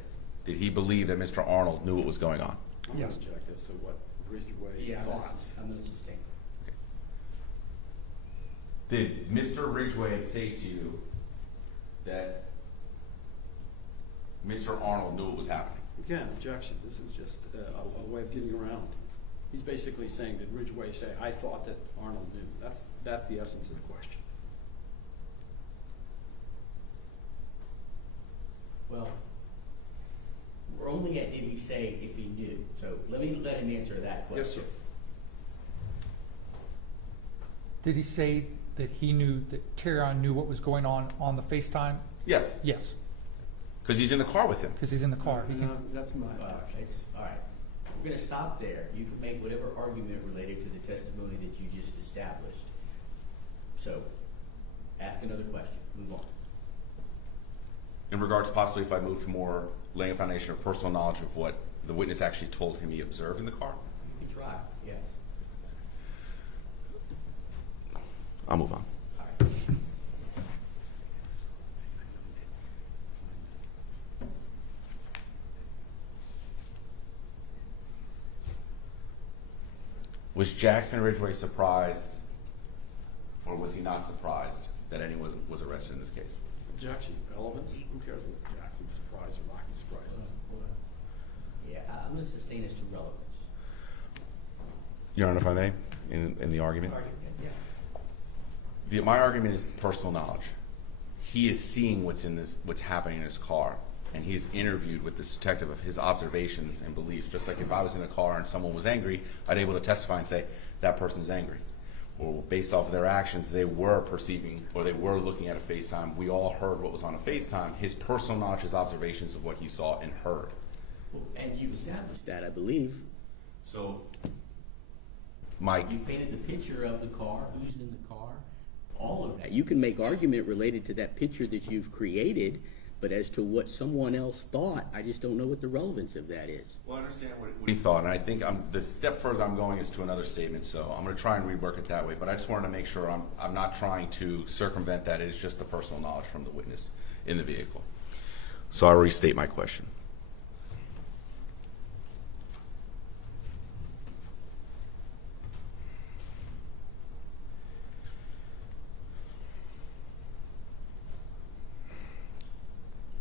did he believe that Mr. Arnold knew what was going on? I'm Yes. going to object as to what Ridgway Yeah, thought. I'm going to sustain. Did Mr. Ridgway say to you that Mr. Arnold knew what was happening? Again, objection. This is just a way of getting around. He's basically saying, did Ridgway say, I thought that Arnold knew? That's the essence of the question. Well, we're only at did he say if he knew. So let him answer that question. Yes, sir. Did he say that he knew that Terrion knew what was going on the FaceTime? Yes. Yes, Because he's in the car with him. because he's in the car. He can- That's my All objection. right, all right. We're going to stop there. You can make whatever argument related to the testimony that you just established. So, ask another question. Move on. In regards possibly if I move to more laying a foundation of personal knowledge of what the witness actually told him he observed in the car? You can try, yes. I'll move on. All right. Was Jackson Ridgway surprised, or was he not surprised that anyone was arrested in this case? Objection. Relevance. Who cares what Jackson's surprised or not surprised? Yeah, I'm going to sustain as to relevance. Your Honor, if I may, in the argument? Yeah. My argument is personal knowledge. He is seeing what's happening in his car, and he is interviewed with this detective of his observations and beliefs. Just like if I was in a car and someone was angry, I'd be able to testify and say, that person's angry. or based off of their actions, they were perceiving or they were looking at a FaceTime. We all heard what was on a FaceTime. His personal knowledge, his observations of what he saw and heard. Well, and you've established that, I believe. So, Mike, You painted the picture of the car, who's in the car, all of that. You can make argument related to that picture that you've created, but as to what someone else thought, I just don't know what the relevance of that is. well, I understand what he thought, and I think the step further I'm going is to another statement, so I'm going to try and rework it that way. But I just wanted to make sure I'm not trying to circumvent that. It is just the personal knowledge from the witness in the vehicle. So I'll restate my question.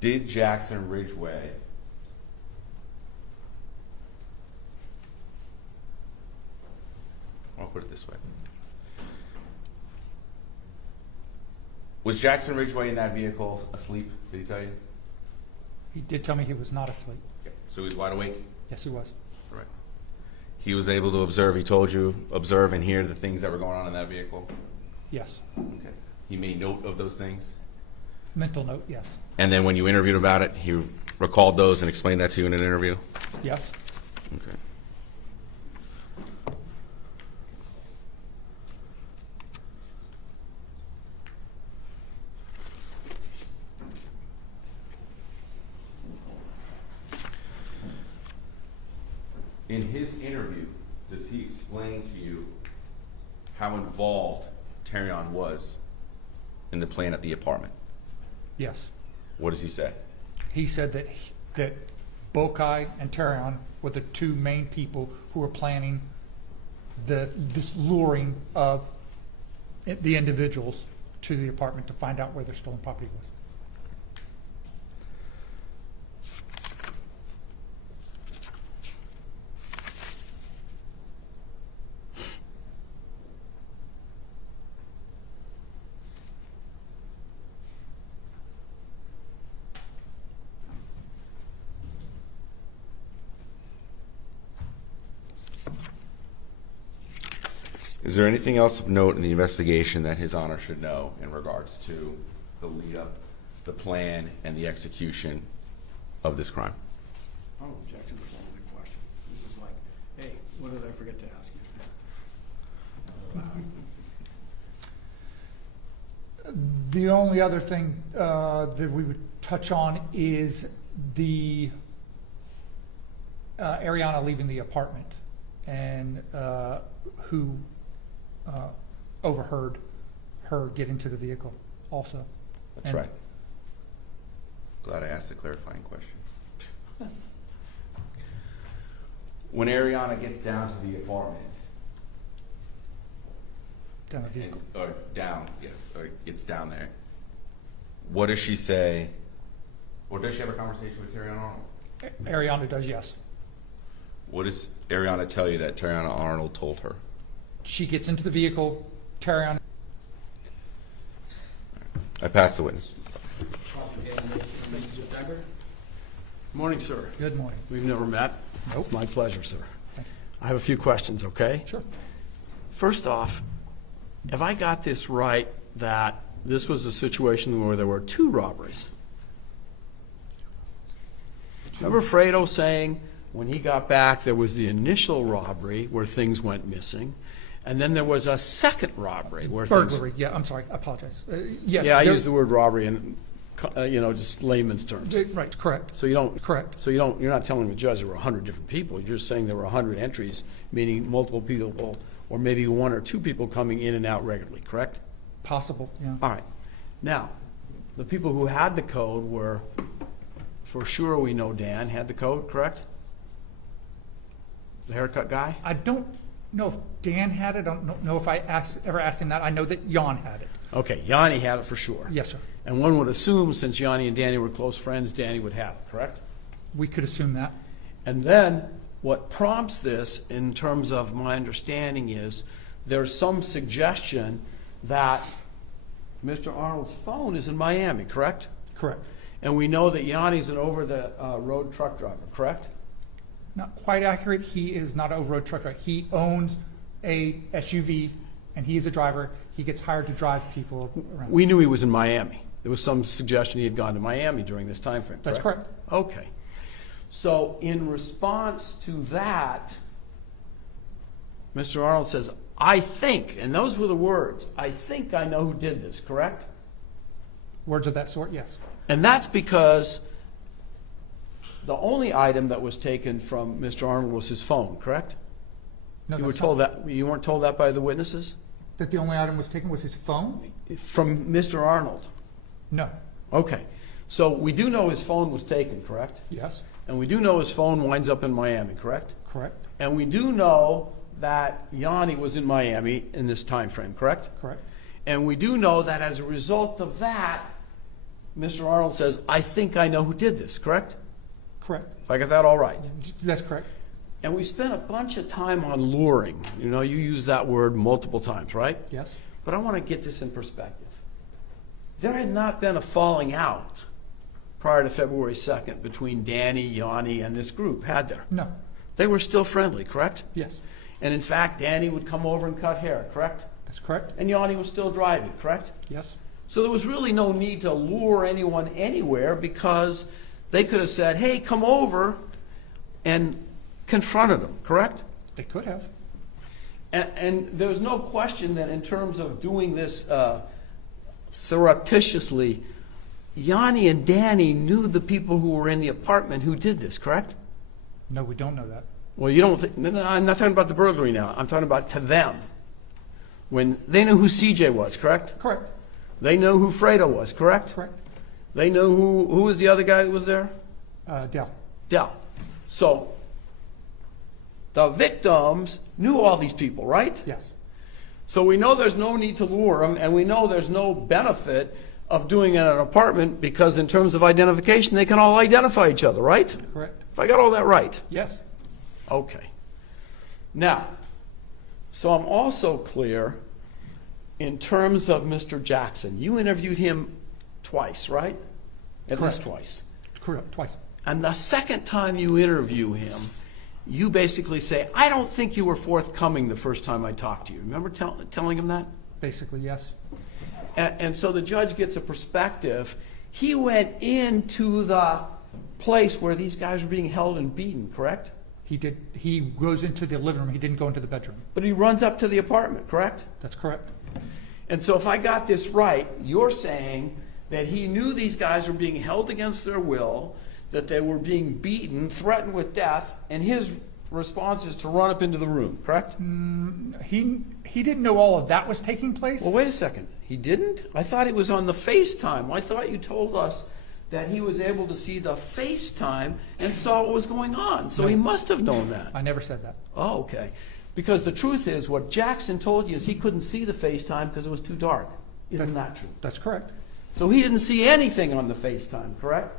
Did Jackson Ridgway I'll put it this way. Was Jackson Ridgway in that vehicle asleep? Did he tell you? He did tell me he was not asleep. Okay. So he was wide awake? Yes, he was. Right. He was able to observe, he told you, observe and hear the things that were going on in that vehicle? Yes. Okay. He made note of those things? Mental note, yes. And then when you interviewed about it, he recalled those and explained that to you in an interview? Yes. Okay. In his interview, does he explain to you how involved Terrion was in the plan at the apartment? Yes. What does he say? He said that Bokai and Terrion were the two main people who were planning this luring of the individuals to the apartment to find out where their stolen property was. Is there anything else of note in the investigation that His Honor should know in regards to the lead up, the plan, and the execution of this crime? I don't object to the following question. This is like, hey, what did I forget to ask you? The only other thing that we would touch on is the Ariana leaving the apartment and who overheard her get into the vehicle also. That's And- right. Glad I asked a clarifying question. When Ariana gets down to the apartment, Down the vehicle. or down, yes, or gets down there, what does she say? Or does she have a conversation with Terrion Arnold? Ariana does, yes. What does Ariana tell you that Terrion Arnold told her? She gets into the vehicle, Terrion. I pass the witness. Morning, sir. Good morning. We've never met. Nope. It's my pleasure, sir. Thank you. I have a few questions, okay? Sure. First off, have I got this right that this was a situation where there were two robberies? Remember Fredo saying when he got back there was the initial robbery where things went missing, and then there was a second robbery where Burglary, yeah, I'm sorry, I apologize. Yes. Yeah, I there- use the word robbery in, just layman's terms. Right, correct. So you don't. Correct. So you're not telling the judge there were 100 different people. You're just saying there were 100 entries, meaning multiple people, or maybe one or two people coming in and out regularly. Correct? Possible, yeah. All right. Now, the people who had the code were, for sure we know Dan had the code. Correct? The haircut guy. I don't know if Dan had it. I don't know if I ever asked him that. I know that Jan had it. Okay, Yanni had it for sure. Yes, sir. And one would assume since Yanni and Danny were close friends, Danny would have it. Correct? We could assume that. And then what prompts this, in terms of my understanding, is there's some suggestion that Mr. Arnold's phone is in Miami, correct? Correct. And we know that Yanni's an over-the-road truck driver, correct? Not quite accurate. He is not an over-road truck driver. He owns a SUV and he is a driver. He gets hired to drive people around. We knew he was in Miami. There was some suggestion he had gone to Miami during this time frame. That's correct. Okay. So in response to that, Mr. Arnold says, I think, and those were the words, I think I know who did this, correct? Words of that sort, yes. And that's because the only item that was taken from Mr. Arnold was his phone, correct? No, You were that's told not- that, you weren't told that by the witnesses? That the only item was taken was his phone? From Mr. Arnold? No. Okay. So we do know his phone was taken, correct? Yes. And we do know his phone winds up in Miami, correct? Correct. And we do know that Yanni was in Miami in this time frame, correct? Correct. And we do know that as a result of that, Mr. Arnold says, I think I know who did this, correct? Correct. If I got that all right. That's correct. And we spent a bunch of time on luring. You know, you use that word multiple times, right? Yes. But I want to get this in perspective. There had not been a falling out prior to February 2nd between Danny, Yanni, and this group, had there? No. They were still friendly, correct? Yes. And in fact, Danny would come over and cut hair, correct? That's correct. And Yanni was still driving, correct? Yes. So there was really no need to lure anyone anywhere because they could have said, hey, come over, and confronted them, correct? They could have. And there was no question that in terms of doing this surreptitiously, Yanni and Danny knew the people who were in the apartment who did this, correct? No, we don't know that. Well, you don't think, no, I'm not talking about the burglary now. I'm talking about to them. When they knew who CJ was, correct? Correct. They know who Fredo was, correct? Correct. They know who was the other guy that was there? Dell. Dell. So the victims knew all these people, right? Yes. So we know there's no need to lure them, and we know there's no benefit of doing it in an apartment because in terms of identification, they can all identify each other, right? Correct. If I got all that right. Yes. Okay. Now, so I'm also clear in terms of Mr. Jackson. You interviewed him twice, right? At least twice. Correct. Twice. And the second time you interview him, you basically say, I don't think you were forthcoming the first time I talked to you. Remember telling him that? Basically, yes. And so the judge gets a perspective. He went into the place where these guys were being held and beaten, correct? He did. He goes into the living room. He didn't go into the bedroom. But he runs up to the apartment, correct? That's correct. And so if I got this right, you're saying that he knew these guys were being held against their will, that they were being beaten, threatened with death, and his response is to run up into the room, correct? He didn't know all of that was taking place. Well, wait a second. He didn't? I thought it was on the FaceTime. I thought you told us that he was able to see the FaceTime and saw what was going on. So he must have known that. I never said that. Oh, okay. Because the truth is, what Jackson told you is he couldn't see the FaceTime because it was too dark. Isn't that true? That's correct. So he didn't see anything on the FaceTime, correct?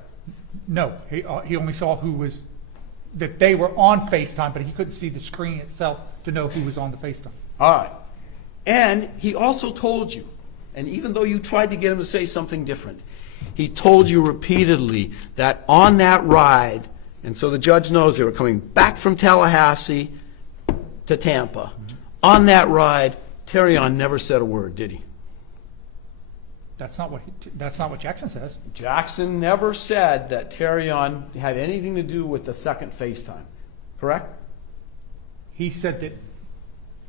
No, he only saw that they were on FaceTime, but he couldn't see the screen itself to know who was on the FaceTime. All right. And he also told you, and even though you tried to get him to say something different, he told you repeatedly that on that ride, and so the judge knows they were coming back from Tallahassee to Tampa. On that ride, Terrion never said a word, did he? That's not what Jackson says. Jackson never said that Terrion had anything to do with the second FaceTime, correct? He said that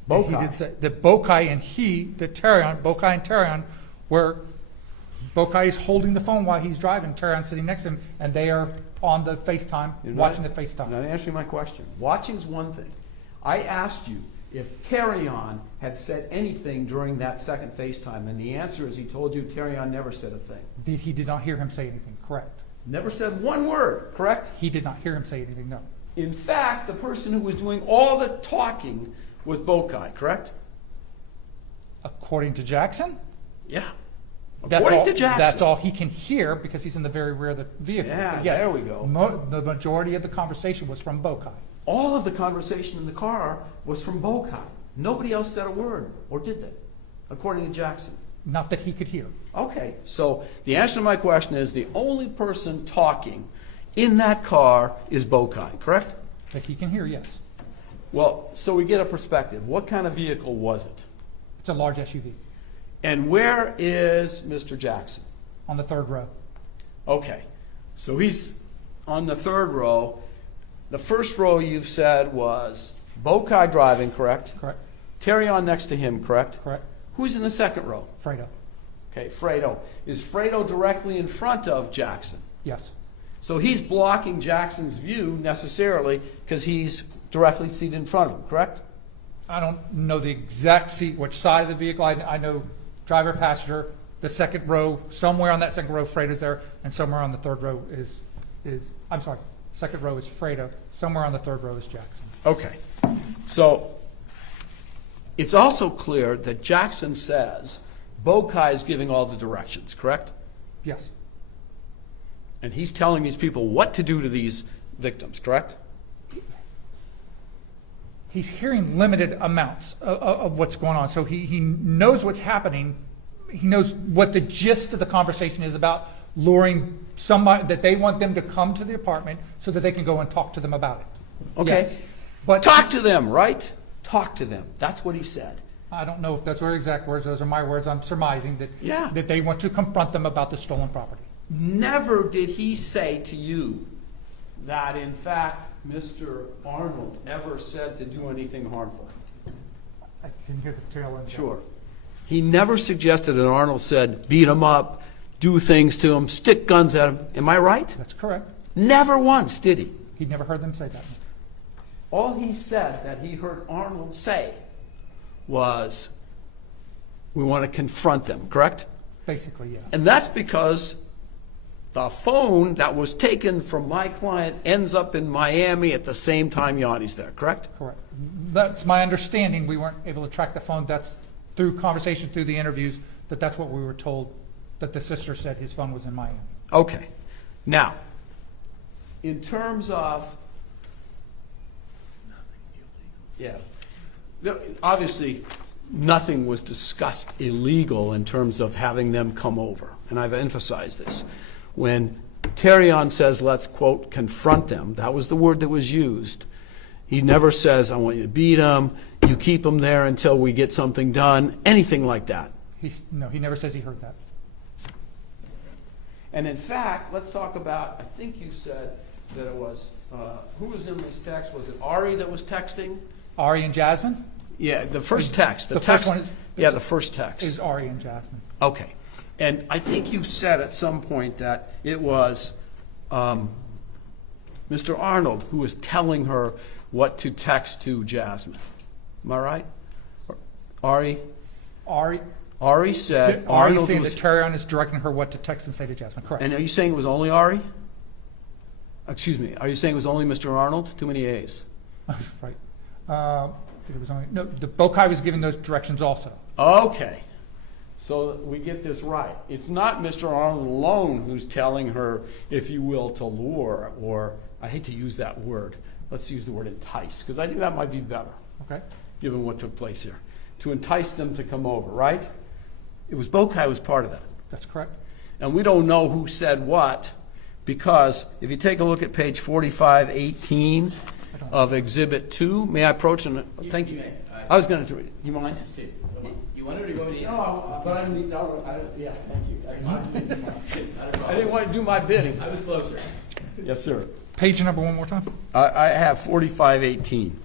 Bokai. he did say that Bokai and Bokai and Terrion were. Bokai is holding the phone while he's driving. Terrion's sitting next to him, and they are on the FaceTime, watching the FaceTime. Now, answer you my question. Watching's one thing. I asked you if Terrion had said anything during that second FaceTime, and the answer is he told you Terrion never said a thing. He did not hear him say anything. Correct. Never said one word, correct? He did not hear him say anything. No. In fact, the person who was doing all the talking was Bokai, correct? According to Jackson, Yeah. that's According all. to Jackson. That's all he can hear because he's in the very rear of the vehicle. Yeah, But yes, there we go. The majority of the conversation was from Bokai. All of the conversation in the car was from Bokai. Nobody else said a word, or did they? According to Jackson. Not that he could hear. Okay, so the answer to my question is the only person talking in that car is Bokai, correct? That he can hear, yes. Well, so we get a perspective. What kind of vehicle was it? It's a large SUV And where is Mr. Jackson? on the third row. Okay, so he's on the third row. The first row you've said was Bokai driving, correct? Correct? Terrion next to him, correct? Correct. Who's in the second row? Fredo. Okay, Fredo. Is Fredo directly in front of Jackson? Yes. So he's blocking Jackson's view necessarily because he's directly seated in front of him, correct? I don't know the exact seat, which side of the vehicle. I know driver, passenger, the second row, somewhere on that second row, Fredo's there, and somewhere on the third row is I'm sorry, second row is Fredo, somewhere on the third row is Jackson. Okay. So it's also clear that Jackson says Bokai is giving all the directions, correct? Yes. And he's telling these people what to do to these victims, correct? He's hearing limited amounts of what's going on, so he knows what's happening. He knows what the gist of the conversation is about, luring somebody, that they want them to come to the apartment so that they can go and talk to them about it. Okay. Yes. But Talk to them, right? Talk to them. That's what he said. I don't know if that's her exact words. Those are my words. I'm surmising that, Yeah. that they want to confront them about the stolen property. Never did he say to you that, in fact, Mr. Arnold ever said to do anything harmful. I didn't hear the tail end. Sure. He never suggested that Arnold said, beat him up, do things to him, stick guns at him. Am I right? That's correct. Never once, did he? He'd never heard them say that. All he said that he heard Arnold say was, we want to confront them, correct? Basically, yeah. And that's because the phone that was taken from my client ends up in Miami at the same time Yanni's there, correct? Correct. That's my understanding. We weren't able to track the phone. That's through conversation, through the interviews, that's what we were told, that the sister said his phone was in Miami. Okay. Now, in terms of... Yeah. Obviously, nothing was discussed illegal in terms of having them come over. And I've emphasized this. When Terrion says, let's, quote, confront them, that was the word that was used. He never says, I want you to beat them, you keep them there until we get something done, anything like that. No, he never says he heard that. And in fact, let's talk about, I think you said that it was, who was in this text? Was it Ari that was texting? Ari and Jasmine? Yeah, the first text. The first one is- yeah, the first text. Is Ari and Jasmine. Okay. And I think you said at some point that it was Mr. Arnold who was telling her what to text to Jasmine. Am I right? Ari said Ari Arnold saying was... that Terrion is directing her what to text and say to Jasmine. Correct. And are you saying it was only Ari? Excuse me. Are you saying it was only Mr. Arnold? Too many A's. Right. It was only, no, the Bokai was giving those directions also. Okay. So we get this right. It's not Mr. Arnold alone who's telling her, if you will, to lure, or I hate to use that word. Let's use the word entice, because I think that might be better, Okay. given what took place here. To entice them to come over, right? It was Bokai was part of that. That's correct. And we don't know who said what, because if you take a look at page 4518 of Exhibit 2, may I approach and thank you. I was going to read it. You mind? You wanted to go to the... No, but I mean, yeah, thank you. I didn't want to do my bidding. I was closer. Yes, sir. Page number one more time. I have 4518.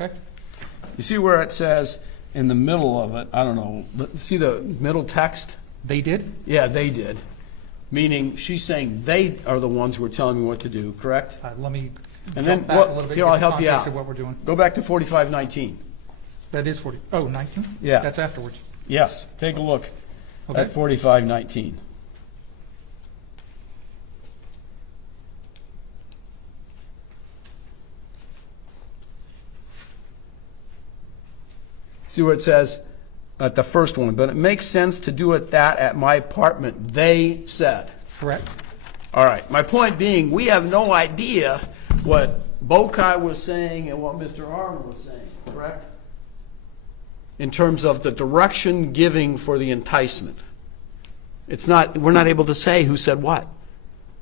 Okay. You see where it says in the middle of it, I don't know, see the middle text? They did? Yeah, they did. Meaning she's saying they are the ones who are telling me what to do, correct? Let me And jump then, back well, a little bit. here, get I'll the help you context out. Of what we're doing. Go back to 4519. That is 40. Oh, 19? Yeah. That's afterwards. Yes, take a look Okay. at 4519. See where it says at the first one, but it makes sense to do it that at my apartment, they said. Correct. All right, my point being, we have no idea what Bokai was saying and what Mr. Arnold was saying, correct? In terms of the direction giving for the enticement. It's not, we're not able to say who said what.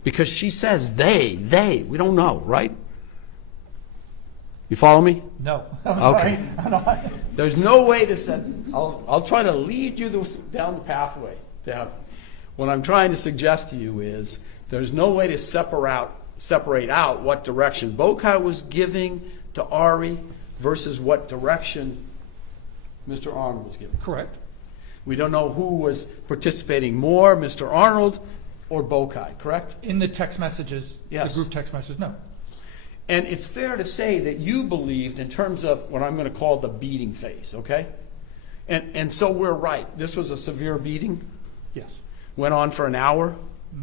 Because she says they, we don't know, right? You follow me? No, I'm Okay. sorry. I'm not- There's no way to set, I'll try to lead you down the pathway to heaven. What I'm trying to suggest to you is there's no way to separate out what direction Bokai was giving to Ari versus what direction Mr. Arnold was giving. Correct. We don't know who was participating more, Mr. Arnold or Bokai, correct? In the text messages, Yes. the group text messages, no. And it's fair to say that you believed in terms of what I'm going to call the beating phase, okay? And so we're right. This was a severe beating, Yes. went on for an hour.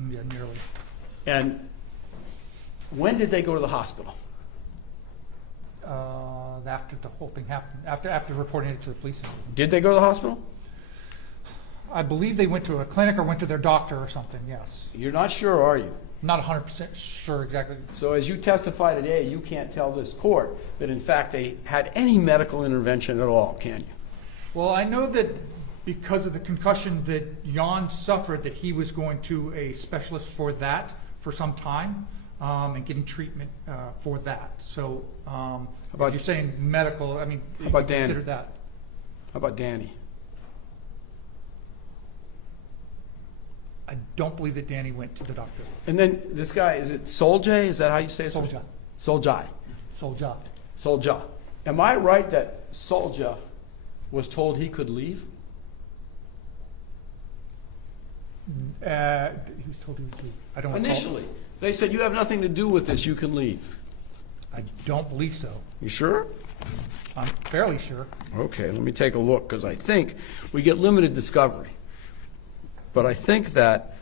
Yeah, nearly. And when did they go to the hospital? After the whole thing happened, after reporting it to the police. Did they go to the hospital? I believe they went to a clinic or went to their doctor or something, yes. You're not sure, are you? Not 100% sure exactly. So as you testify today, you can't tell this court that in fact they had any medical intervention at all, can you? Well, I know that because of the concussion that Jan suffered, that he was going to a specialist for that for some time, and getting treatment for that. So about- if you're saying medical, I mean, you about can consider Danny? that. How about Danny? I don't believe that Danny went to the doctor. And then this guy, is it Soljay? Is that how you say it? Solja. Soljay. Solja. Solja. Am I right that Solja was told he could leave? He was told he was leaving. I don't recall. Initially. They said, you have nothing to do with this, you can leave. I don't believe so. You sure? I'm fairly sure. Okay, let me take a look, because I think we get limited discovery. But I think that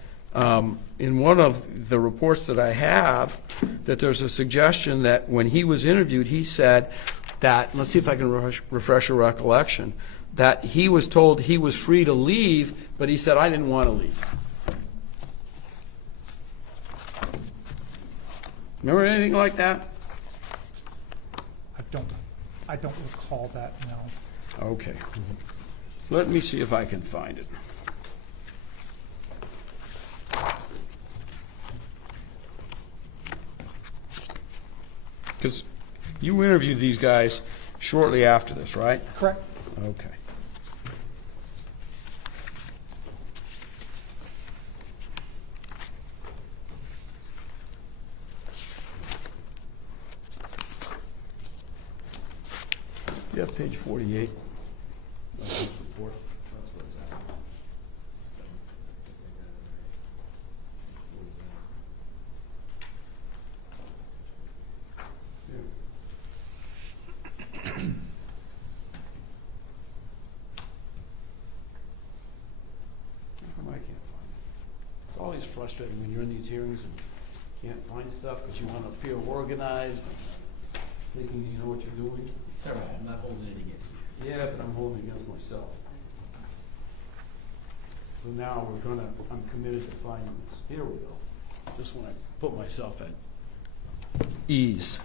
in one of the reports that I have, that there's a suggestion that when he was interviewed, he said that, let's see if I can refresh your recollection, that he was told he was free to leave, but he said, I didn't want to leave. Remember anything like that? I don't recall that, no. Okay. Let me see if I can find it. Because you interviewed these guys shortly after this, right? Correct. Okay. You have page 48 of this report. That's where it's at. How come I can't find it? It's always frustrating when you're in these hearings and can't find stuff because you want to appear organized, thinking you know what you're doing. It's all right, I'm not holding it against you. Yeah, but I'm holding it against myself. So now I'm committed to finding this. Here we go. Just when I put myself at ease.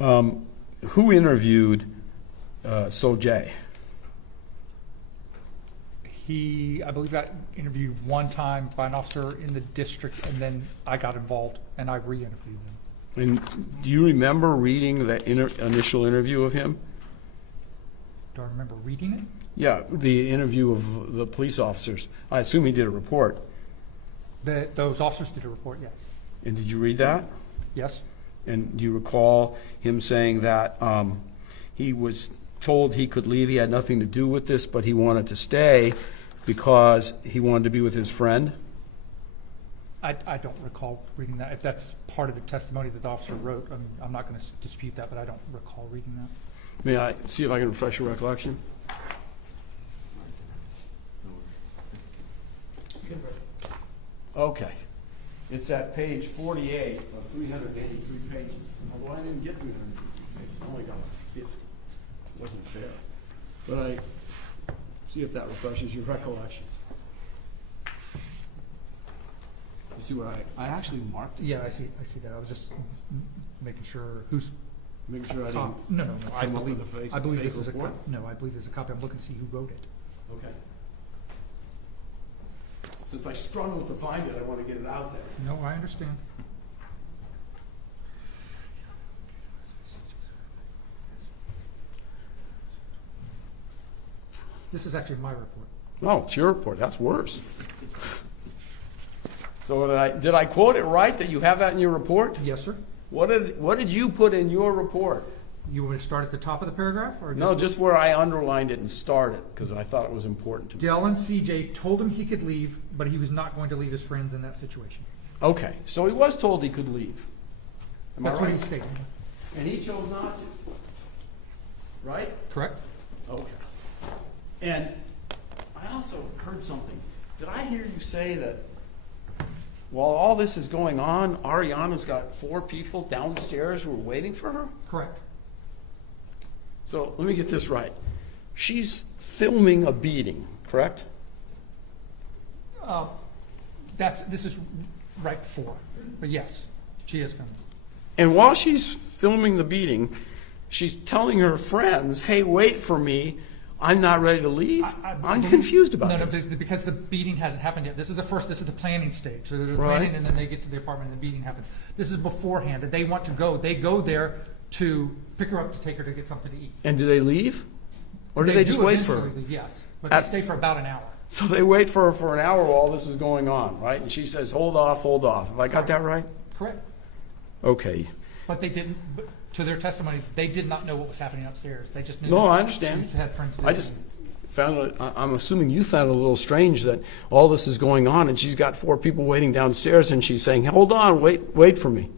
Who interviewed Soljay? I believe, got interviewed one time by an officer in the district, and then I got involved, and I re-interviewed him. And do you remember reading the initial interview of him? Do I remember reading it? Yeah, the interview of the police officers. I assume he did a report. Those officers did a report, yes. And did you read that? Yes? And do you recall him saying that he was told he could leave, he had nothing to do with this, but he wanted to stay because he wanted to be with his friend? I don't recall reading that. If that's part of the testimony that the officer wrote, I'm not going to dispute that, but I don't recall reading that. May I see if I can refresh your recollection? Okay. It's at page 48 of 383 pages. Although I didn't get 383 pages, I only got 50. It wasn't fair. But I see if that refreshes your recollection. You see what I actually marked it? Yeah, I see that. I was just making sure who's. Make sure I didn't No. I come up believe with a fake I believe this is report. no. I believe this is a copy. I'm looking to see who wrote it. Okay. Since I struggled to find it, I want to get it out there. No, I understand. This is actually my report. No, it's your report. That's worse. So did I quote it right that you have that in your report? Yes, sir. What did you put in your report? You want to start at the top of the paragraph? Or No, just where I underlined it and started, because I thought it was important to me. Dell and CJ told him he could leave, but he was not going to leave his friends in that situation. Okay, so he was told he could leave. Am I That's what right? he stated. And he chose not to. Right? Correct? Okay. And I also heard something. Did I hear you say that while all this is going on, Ariana's got 4 people downstairs who are waiting for her? Correct. So let me get this right. She's filming a beating, correct? This is right before, but yes, she is filming. And while she's filming the beating, she's telling her friends, hey, wait for me. I'm not ready to leave. I'm confused about this. No, because the beating hasn't happened yet. This is the planning stage. So there's Right. planning, and then they get to the apartment, and the beating happens. This is beforehand, and they want to go. They go there to pick her up to take her to get something to eat. And do they leave? Or do they just wait for her? eventually leave, yes, but At- they stay for about an hour. So they wait for her for an hour while this is going on, right? And she says, hold off, hold off. Have I got that right? Correct. Okay. But they didn't. But to their testimony, they did not know what was happening upstairs. They just knew. No, that I understand. She had friends. I just found it, I'm assuming you found it a little strange that all this is going on and she's got 4 people waiting downstairs and she's saying, hold on, wait for me.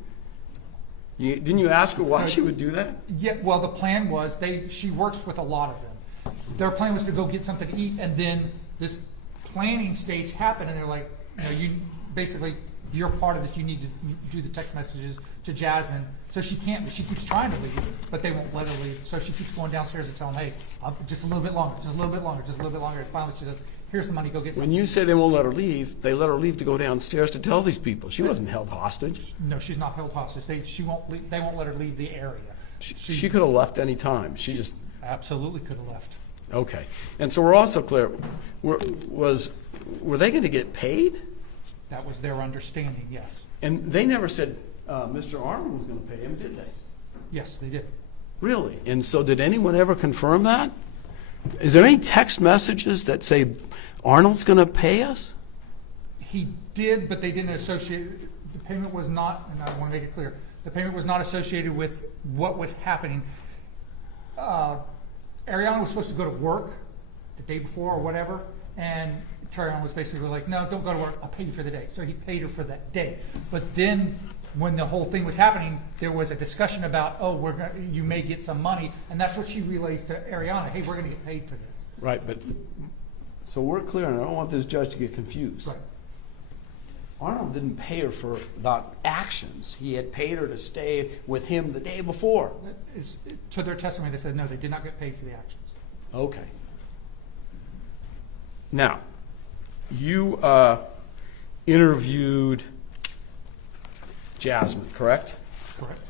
Didn't you ask her why she would do that? Yeah, well, the plan was she works with a lot of them. Their plan was to go get something to eat, and then this planning stage happened, and they're like, you basically, you're part of this. You need to do the text messages to Jasmine. So she can't. She keeps trying to leave, but they won't let her leave. So she keeps going downstairs and telling them, hey, just a little bit longer, just a little bit longer, just a little bit longer. And finally she says, here's the money, go get When something. you say they won't let her leave, they let her leave to go downstairs to tell these people. She wasn't held hostage. No, she's not held hostage. They won't let her leave the area. She could have left any time. She just, Absolutely could have left. okay. And so we're also clear, were they going to get paid? That was their understanding, yes. And they never said Mr. Arnold was going to pay him, did they? Yes, they did. Really? And so did anyone ever confirm that? Is there any text messages that say Arnold's going to pay us? He did, but they didn't associate, the payment was not, and I want to make it clear, the payment was not associated with what was happening. Ariana was supposed to go to work the day before or whatever, and Terrion was basically like, no, don't go to work, I'll pay you for the day. So he paid her for that day. But then, when the whole thing was happening, there was a discussion about, you may get some money, and that's what she relays to Ariana, hey, we're going to get paid for this. Right, but so we're clear, and I don't want this judge to get confused. Right. Arnold didn't pay her for the actions. He had paid her to stay with him the day before. To their testimony, they said, no, they did not get paid for the actions. Okay. Now, you interviewed Jasmine, correct? Correct.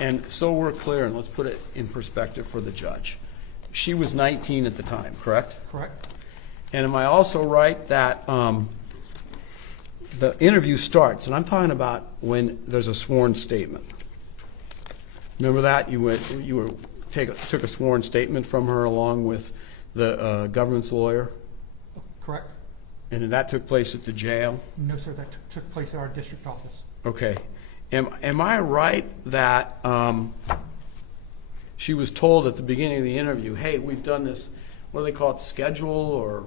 And so we're clear, and let's put it in perspective for the judge. She was 19 at the time, correct? Correct. And am I also right that the interview starts, and I'm talking about when there's a sworn statement. Remember that? Took a sworn statement from her along with the government's lawyer? Correct. And that took place at the jail? No, sir, that took place at our district office. Okay. Am I right that she was told at the beginning of the interview, hey, we've done this, what do they call it, schedule or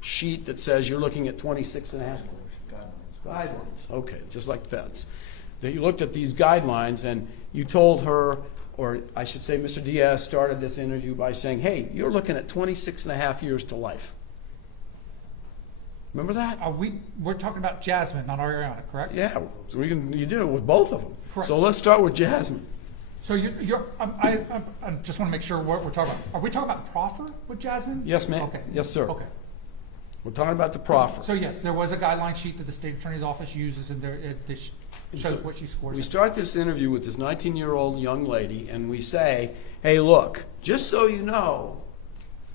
sheet that says you're looking at 26 and a half? Guidelines. Okay, just like feds. That you looked at these guidelines and you told her, or I should say Mr. Diaz started this interview by saying, hey, you're looking at 26 and a half years to life. Remember that? We're talking about Jasmine, not Ariana, correct? Yeah, so you did it with both of them. Correct. So let's start with Jasmine. So I just want to make sure what we're talking about. Are we talking about the proffer with Jasmine? Yes, ma'am. Okay. Yes, sir. Okay. We're talking about the proffer. So yes, there was a guideline sheet that the state attorney's office uses, and it shows what she scores. We start this interview with this 19-year-old young lady, and we say, hey, look, just so you know,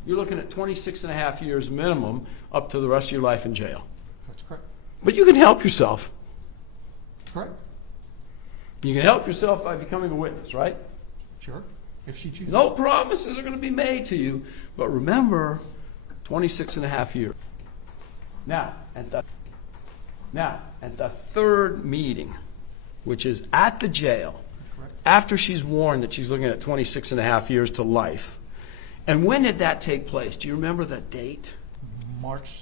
you're looking at 26 and a half years minimum up to the rest of your life in jail. That's correct. But you can help yourself. Correct. You can help yourself by becoming a witness, right? Sure. If she chooses. No promises are going to be made to you. But remember, 26 and a half years. Now, at the third meeting, which is at the jail, Correct. after she's warned that she's looking at 26 and a half years to life. And when did that take place? Do you remember the date? March,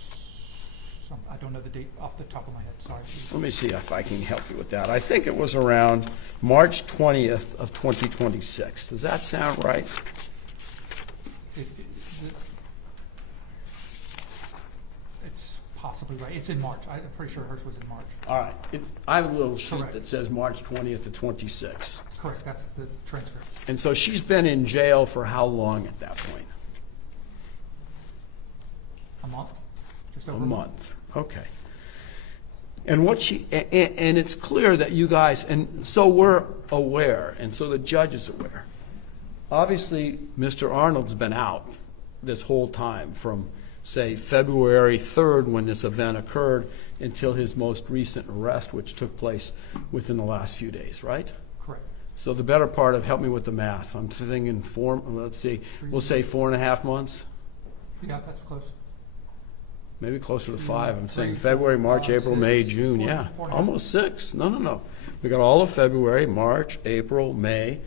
I don't know the date off the top of my head, sorry. Let me see if I can help you with that. I think it was around March 20th of 2026. Does that sound right? It's possibly right. It's in March. I'm pretty sure hers was in March. All right. I have a little sheet Correct. that says March 20th to 26. Correct, that's the transcript. And so she's been in jail for how long at that point? A month? Just A over month. Okay. And and it's clear that you guys, and so we're aware, and so the judge is aware. Obviously, Mr. Arnold's been out this whole time from, say, February 3rd when this event occurred until his most recent arrest, which took place within the last few days, right? Correct. So the better part of, help me with the math, I'm thinking let's see, we'll say 4.5 months, Yeah, that's close. maybe closer to 5. I'm saying 3, February, 4, March, 5, April, 6, May, June, 4, yeah. 4.5. Almost 6. No. We got all of February, March, April, May,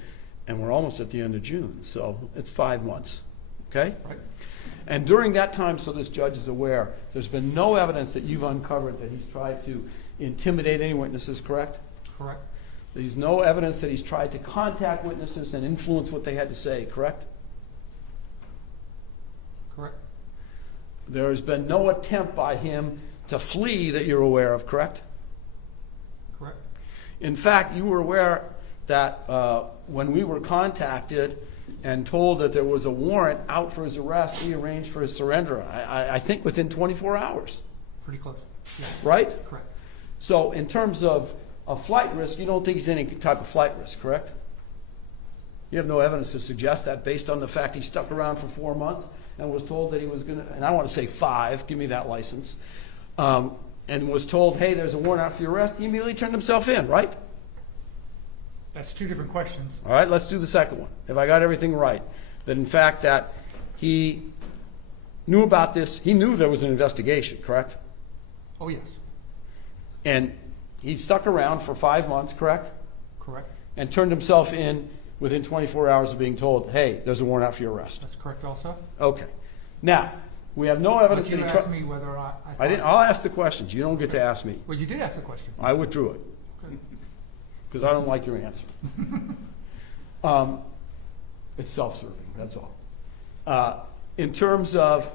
and we're almost at the end of June. So it's 5 months, okay? Right. And during that time, so this judge is aware, there's been no evidence that you've uncovered that he's tried to intimidate any witnesses, correct? Correct. There's no evidence that he's tried to contact witnesses and influence what they had to say, correct? Correct. There has been no attempt by him to flee that you're aware of, correct? Correct. In fact, you were aware that when we were contacted and told that there was a warrant out for his arrest, we arranged for his surrender, I think within 24 hours, Pretty close. Yeah. right? Correct. So in terms of a flight risk, you don't think he's any type of flight risk, correct? You have no evidence to suggest that based on the fact he stuck around for 4 months and was told that he was going to, and I want to say 5, give me that license, and was told, hey, there's a warrant out for your arrest. He immediately turned himself in, right? That's 2 different questions. All right, let's do the second one. If I got everything right, that in fact that he knew about this, he knew there was an investigation, correct? Oh, yes. And he stuck around for 5 months, correct? Correct. And turned himself in within 24 hours of being told, hey, there's a warrant out for your arrest. That's correct also. Okay. Now, we have no evidence But that you he asked me whether or not I didn't. I'll ask the questions. You don't get to ask me. Well, you did ask the question. I withdrew it Good. because I don't like your answer. It's self-serving. That's all. In terms of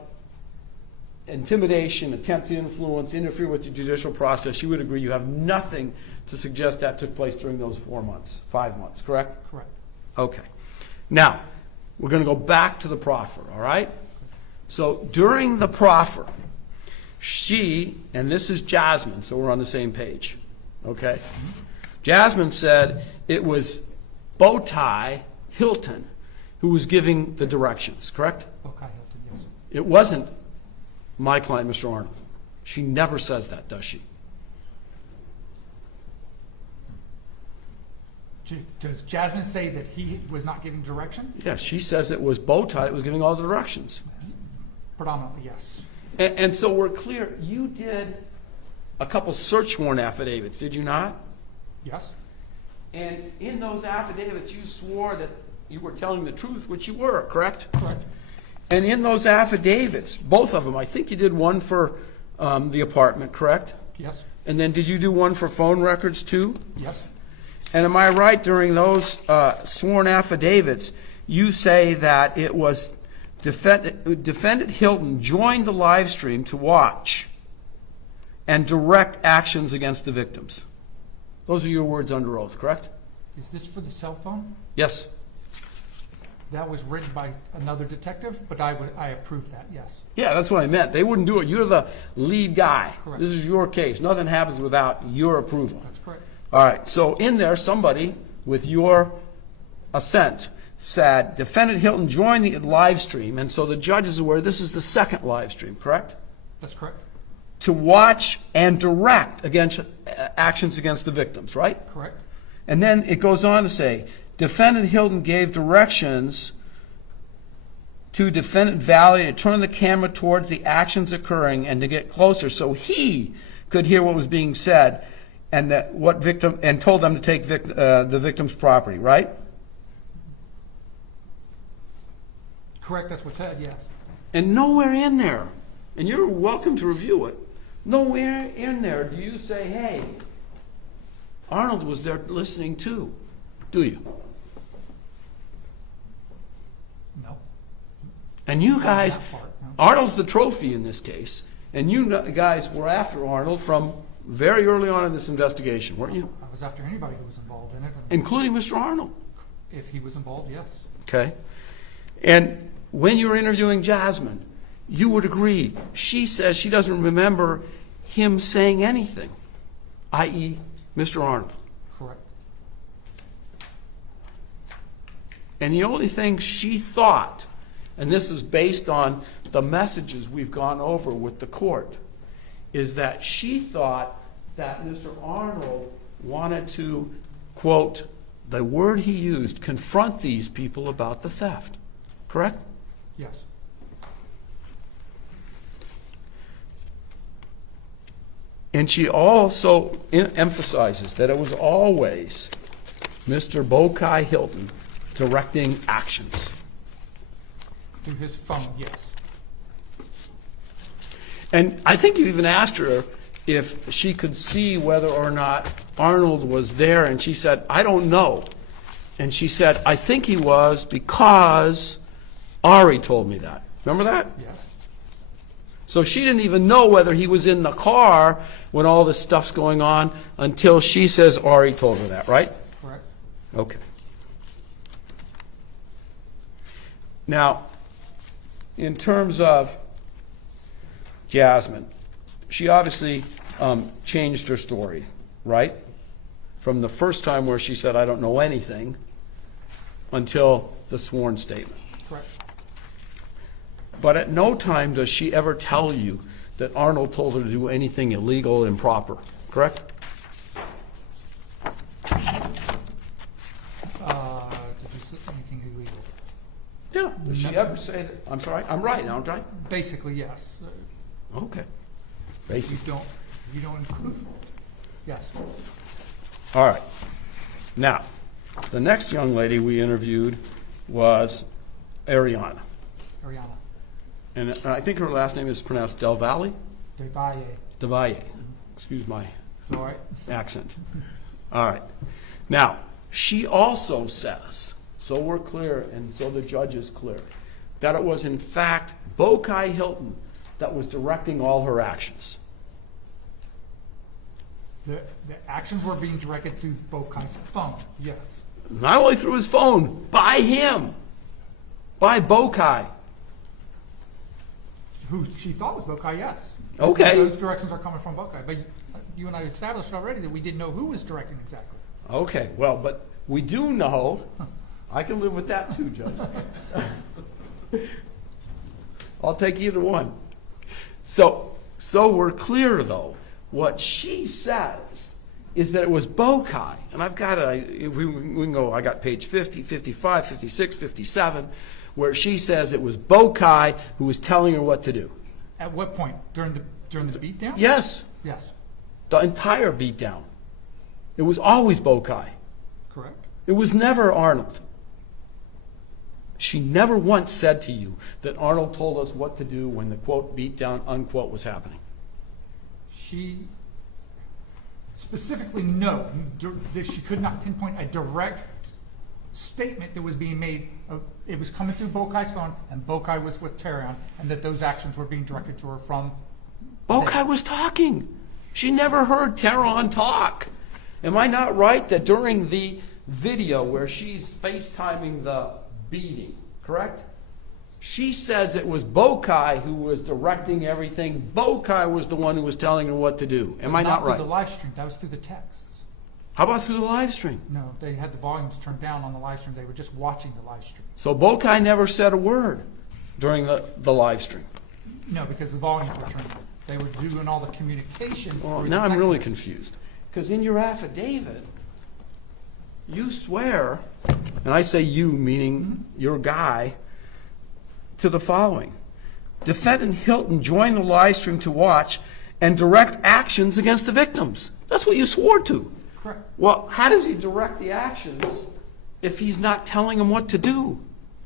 intimidation, attempt to influence, interfere with the judicial process, you would agree you have nothing to suggest that took place during those 4 months, 5 months, correct? Correct. Okay. Now, we're going to go back to the proffer, all right? So during the proffer, she, and this is Jasmine, so we're on the same page, okay? Jasmine said it was Bowtie Hilton who was giving the directions, correct? Okay, Hilton, yes. It wasn't my client, Mr. Arnold. She never says that, does she? Does Jasmine say that he was not giving direction? Yeah, she says it was Bowtie that was giving all the directions. Predominantly, yes. And so we're clear, you did a couple search warrant affidavits, did you not? Yes. And in those affidavits, you swore that you were telling the truth, which you were, correct? Correct. And in those affidavits, both of them, I think you did one for the apartment, correct? Yes. And then did you do one for phone records too? Yes. And am I right, during those sworn affidavits, you say that it was Defendant Hilton joined the live stream to watch and direct actions against the victims. Those are your words under oath, correct? Is this for the cell phone? Yes. That was written by another detective, but I approved that, yes. Yeah, that's what I meant. They wouldn't do it. You're the lead guy. Correct. This is your case. Nothing happens without your approval. That's correct. All right. So in there, somebody, with your assent, said, defendant Hilton joined the live stream, and so the judge is aware this is the second live stream, correct? That's correct. To watch and direct against actions against the victims, right? Correct. And then it goes on to say, defendant Hilton gave directions to defendant Valley to turn the camera towards the actions occurring and to get closer so he could hear what was being said, and that what victim, and told them to take the victim's property, right? Correct, that's what's said, yes. And nowhere in there, and you're welcome to review it, nowhere in there do you say, hey, Arnold was there listening too, do you? No. And you guys, that part, no. Arnold's the trophy in this case, and you guys were after Arnold from very early on in this investigation, weren't you? I was after anybody who was involved in it. And Including Mr. Arnold. if he was involved, yes. Okay. And when you were interviewing Jasmine, you would agree, she says she doesn't remember him saying anything, i.e., Mr. Arnold. Correct. And the only thing she thought, and this is based on the messages we've gone over with the court, is that she thought that Mr. Arnold wanted to, quote, the word he used, confront these people about the theft. Correct? Yes. And she also emphasizes that it was always Mr. Bokai Hilton directing actions. Through his phone, yes. And I think you even asked her if she could see whether or not Arnold was there, and she said, I don't know. And she said, I think he was because Ari told me that. Remember that? Yes. So she didn't even know whether he was in the car when all this stuff's going on until she says Ari told her that, right? Correct. Okay. Now, in terms of Jasmine, she obviously changed her story, right? From the first time where she said, I don't know anything, until the sworn statement. Correct. But at no time does she ever tell you that Arnold told her to do anything illegal or improper, correct? Did you say anything illegal? Yeah. Does she ever say that? I'm sorry, I'm right, aren't I? Basically, yes. Okay. If Basically. you don't include, yes. All right. Now, the next young lady we interviewed was Ariana. Ariana. And I think her last name is pronounced Del Valle? Devalle. DeValle. Excuse my All right. accent. All right. Now, she also says, so we're clear and so the judge is clear, that it was in fact Bokai Hilton that was directing all her actions. The actions were being directed through Bokai's phone, yes. Not only through his phone, by him, by Bokai. Who she thought was Bokai, yes. Okay. Those directions are coming from Bokai. But you and I established already that we didn't know who was directing exactly. Okay, well, but we do know, I can live with that too, Judge. I'll take either one. So we're clear, though. What she says is that it was Bokai, and I've got it, we can go, I got page 50, 55, 56, 57, where she says it was Bokai who was telling her what to do. At what point? During the beatdown? Yes, Yes. the entire beatdown. It was always Bokai. Correct. It was never Arnold. She never once said to you that Arnold told us what to do when the, quote, beatdown, unquote, was happening. She specifically no. She could not pinpoint a direct statement that was being made. It was coming through Bokai's phone, and Bokai was with Terrion, and that those actions were being directed to her from. Bokai was talking. She never heard Terrion talk. Am I not right that during the video where she's FaceTiming the beating, correct? She says it was Bokai who was directing everything. Bokai was the one who was telling her what to do. Am I not through right? the live stream. That was through the texts. How about through the live stream? No, they had the volumes turned down on the live stream. They were just watching the live stream. So Bokai never said a word during the live stream. No, because the volumes were turned down. They were doing all the communication. Well, through now the I'm text really message. confused. Because in your affidavit, you swear, and I say you, meaning your guy, to the following. Defendant Hilton joined the live stream to watch and direct actions against the victims. That's what you swore to. Correct. Well, how does he direct the actions if he's not telling them what to do?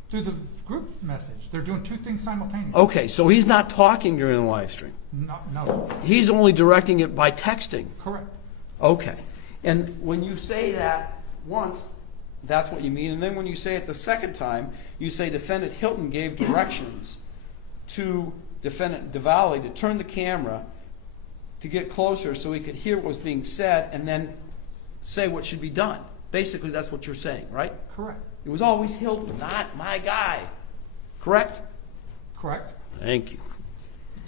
Through the group message. They're doing two things simultaneously. Okay, so he's not talking during the live stream. No, He's only directing it by texting. correct. Okay. And when you say that once, that's what you mean. And then when you say it the second time, you say defendant Hilton gave directions to defendant DeValley to turn the camera to get closer so he could hear what was being said and then say what should be done. Basically, that's what you're saying, right? Correct. It was always Hilton, not my guy. Correct? Correct. Thank you.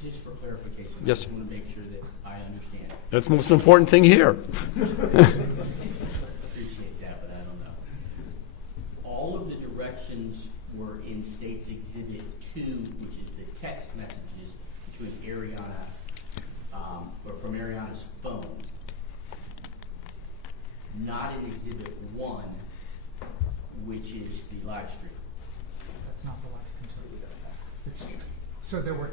Just for clarification. Yes, I sir. just want to make sure that I understand. That's the most important thing here. Appreciate that, but I don't know. All of the directions were in State's Exhibit 2, which is the text messages between Ariana, or from Ariana's phone. Not in Exhibit 1, which is the live stream. That's not the live stream. So there were.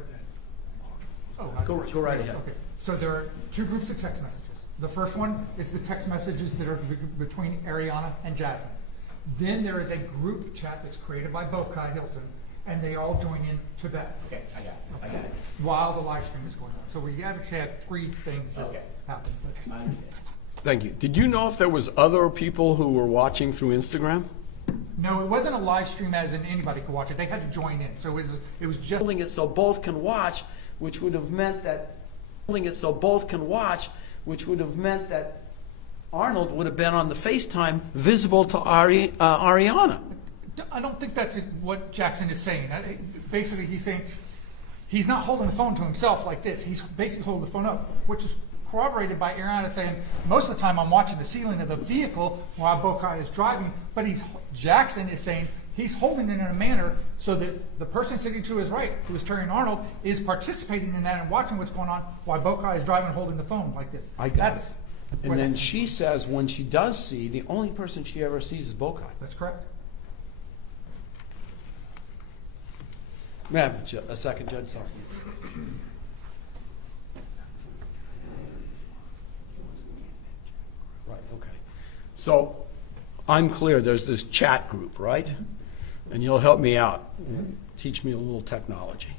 Oh, Go right ahead. Okay. So there are two groups of text messages. The first one is the text messages that are between Ariana and Jasmine. Then there is a group chat that's created by Bokai Hilton, and they all join in to that. Okay, I got it. While the live stream is going on. So we actually have three things that Okay. happen. I understand. Thank you. Did you know if there was other people who were watching through Instagram? No, it wasn't a live stream as in anybody could watch it. They had to join in. So it was just Holding it so both can watch, which would have meant that Arnold would have been on the FaceTime visible to Ariana. I don't think that's what Jackson is saying. Basically, he's saying he's not holding the phone to himself like this. He's basically holding the phone up, which is corroborated by Ariana saying, most of the time I'm watching the ceiling of the vehicle while Bokai is driving, but Jackson is saying he's holding it in a manner so that the person sitting to his right, who is Terrion Arnold, is participating in that and watching what's going on while Bokai is driving and holding the phone like this. I got That's it. what And then happened. she says when she does see, the only person she ever sees is Bokai. That's correct. May I have a second, Judge? Sorry. Right, okay. So I'm clear, there's this chat group, right? And you'll help me out, teach me a little technology.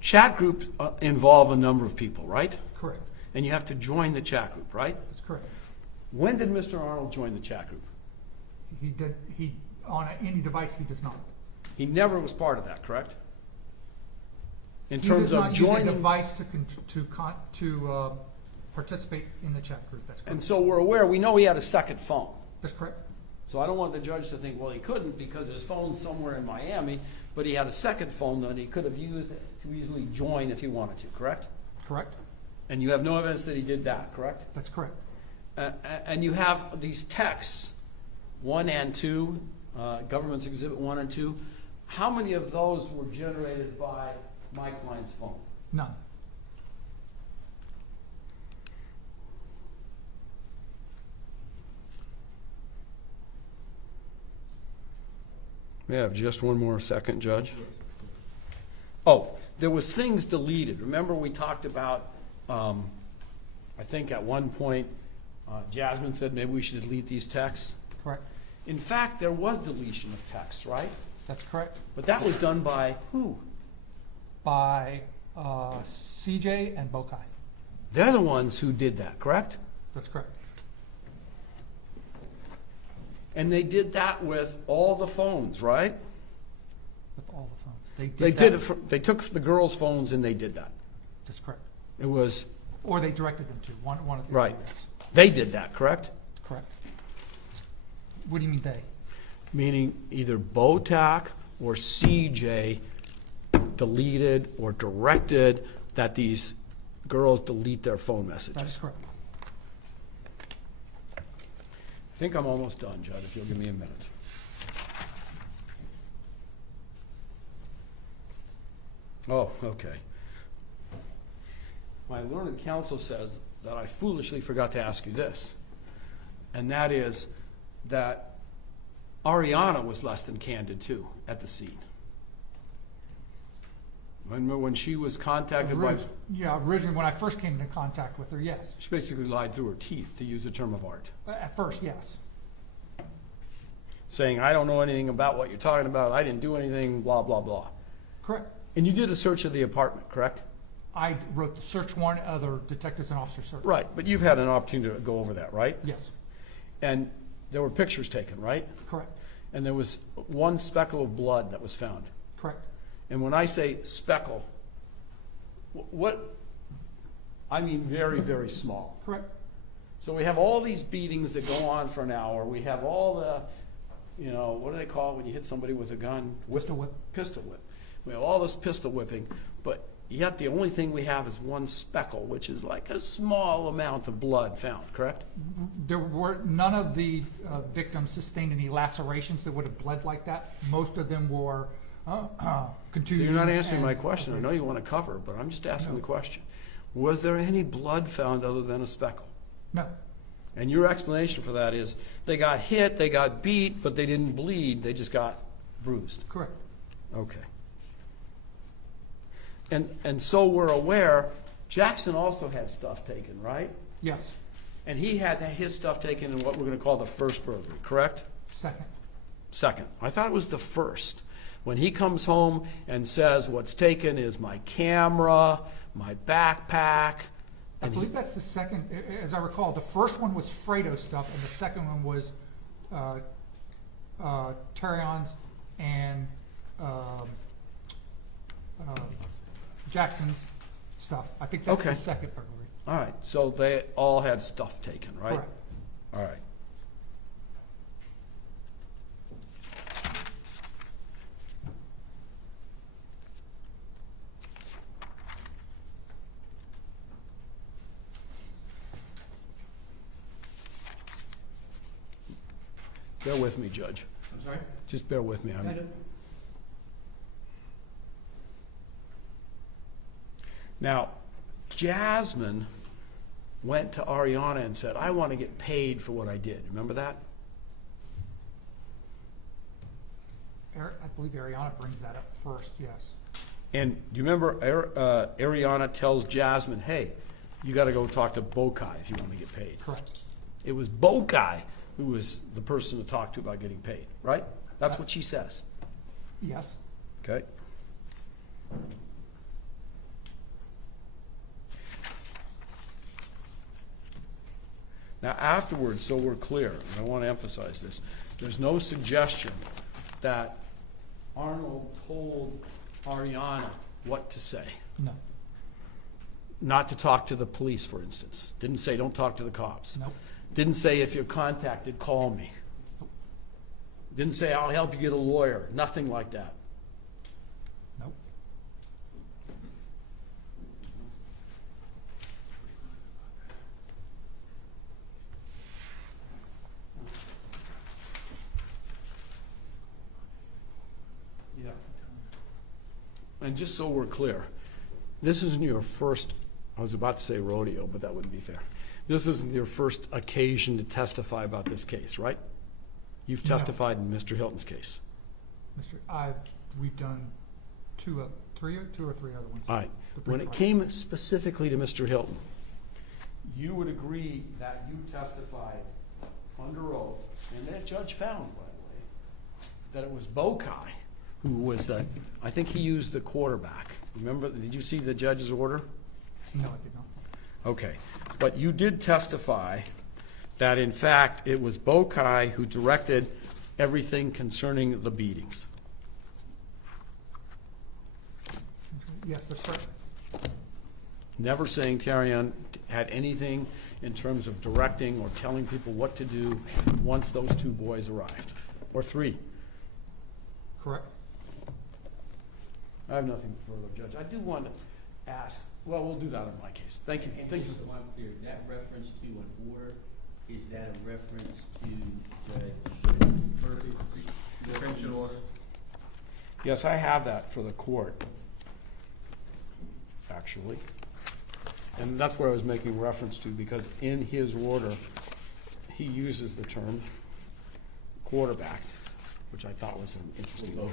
Chat groups involve a number of people, right? Correct. And you have to join the chat group, right? That's correct. When did Mr. Arnold join the chat group? He on any device he does not. He never was part of that, correct? In He terms does of not use a joining. device to participate in the chat group. That's correct. And so we're aware, we know he had a second phone. That's correct. So I don't want the judge to think, well, he couldn't because his phone's somewhere in Miami, but he had a second phone that he could have used to easily join if he wanted to, correct? Correct. And you have no evidence that he did that, correct? That's correct. And you have these texts, 1 and 2, Government's Exhibit 1 and 2. How many of those were generated by my client's phone? None. May I have just one more second, Judge? Oh, there was things deleted. Remember we talked about, I think at one point, Jasmine said maybe we should delete these texts. Correct. In fact, there was deletion of texts, right? That's correct. But that was done by who? By CJ and Bokai. They're the ones who did that, correct? That's correct. And they did that with all the phones, right? With all the phones. They took the girls' phones and they did that. That's correct. It was, Or they directed them to one of the right. areas. They did that, correct? Correct. What do you mean they? Meaning either BOTAC or CJ deleted or directed that these girls delete their phone That is messages. correct. I think I'm almost done, Judd, if you'll give me a minute. Oh, okay. My learned counsel says that I foolishly forgot to ask you this, and that is that Ariana was less than candid, too, at the scene. Remember when she was contacted by... Yeah, originally, when I first came into contact with her, yes. She basically lied through her teeth, to use a term of art. At first, yes. Saying, I don't know anything about what you're talking about, I didn't do anything, blah, blah, blah. Correct. And you did a search of the apartment, correct? I wrote the search warrant, other detectives and officers search. Right, but you've had an opportunity to go over that, right? Yes, And there were pictures taken, right? correct, And there was one speckle of blood that was found. correct. And when I say speckle, what, I mean very, very small. Correct. So we have all these beatings that go on for an hour. We have all the, what do they call it when you hit somebody with a gun? Pistol whip. Pistol whip. We have all this pistol whipping, but yet the only thing we have is one speckle, which is like a small amount of blood found, correct? There were, none of the victims sustained any lacerations that would have bled like that. Most of them were So contusions. you're not answering and- my question. I know you want to cover, but I'm just asking No. the question. Was there any blood found other than a speckle? No, And your explanation for that is they got hit, they got beat, but they didn't bleed, they just got bruised. correct. Okay. And so we're aware, Jackson also had stuff taken, right? Yes, And he had his stuff taken in what we're going to call the first burglary, correct? second. Second. I thought it was the first. When he comes home and says, what's taken is my camera, my backpack. I And he, believe that's the second, as I recall, the first one was Fredo's stuff, and the second one was Terrion's and Jackson's stuff. I think that's Okay. the second burglary. all right, so they all had stuff taken, right? Correct. All right. Bear with me, Judge. I'm sorry? Just bear with me. Now, Jasmine went to Ariana and said, I want to get paid for what I did. Remember that? I believe Ariana brings that up first, yes. And do you remember Ariana tells Jasmine, hey, you got to go talk to Bokai if you want to get paid. Correct. It was Bokai who was the person to talk to about getting paid, right? That's what she says. Yes, Okay? Now, afterwards, so we're clear, and I want to emphasize this, there's no suggestion that Arnold told Ariana what to say. no, Not to talk to the police, for instance. Didn't say, don't talk to the cops. nope, Didn't say, if you're contacted, call me. Didn't say, I'll help you get a lawyer. Nothing like that. nope. Yeah. And just so we're clear, this isn't your first, I was about to say rodeo, but that wouldn't be fair. This isn't your first occasion to testify about this case, right? You've No. testified in Mr. Hilton's case. We've done two or three other ones. All right. The When brief it one. came specifically to Mr. Hilton, you would agree that you testified under oath, and that judge found, by the way, that it was Bokai who was the, I think he used the quarterback. Remember, did you see the judge's order? No, I did not. Okay. But you did testify that, in fact, it was Bokai who directed everything concerning the beatings. Yes, that's correct. Never saying Terrion had anything in terms of directing or telling people what to do once those two boys arrived, or three. Correct. I have nothing further, Judge. I do want to ask, well, we'll do that in my case. Thank you. And Thank you. just so I'm clear, that reference to an order Is that a reference to Judge Murphy's detention order? Yes, I have that for the court, actually. And that's what I was making reference to, because in his order, he uses the term quarterbacked, which I thought was an interesting one.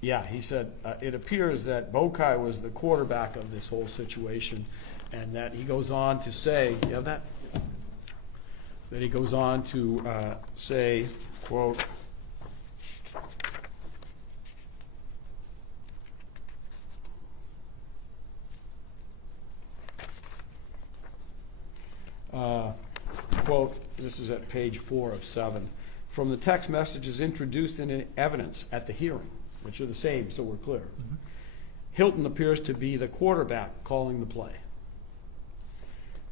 Yeah, he said, it appears that Bokai was the quarterback of this whole situation, and that he goes on to say, you have that? That he goes on to say, quote, quote, this is at page 4 of 7, from the text messages introduced in evidence at the hearing, which are the same, so we're clear. Mm-hmm. Hilton appears to be the quarterback calling the play.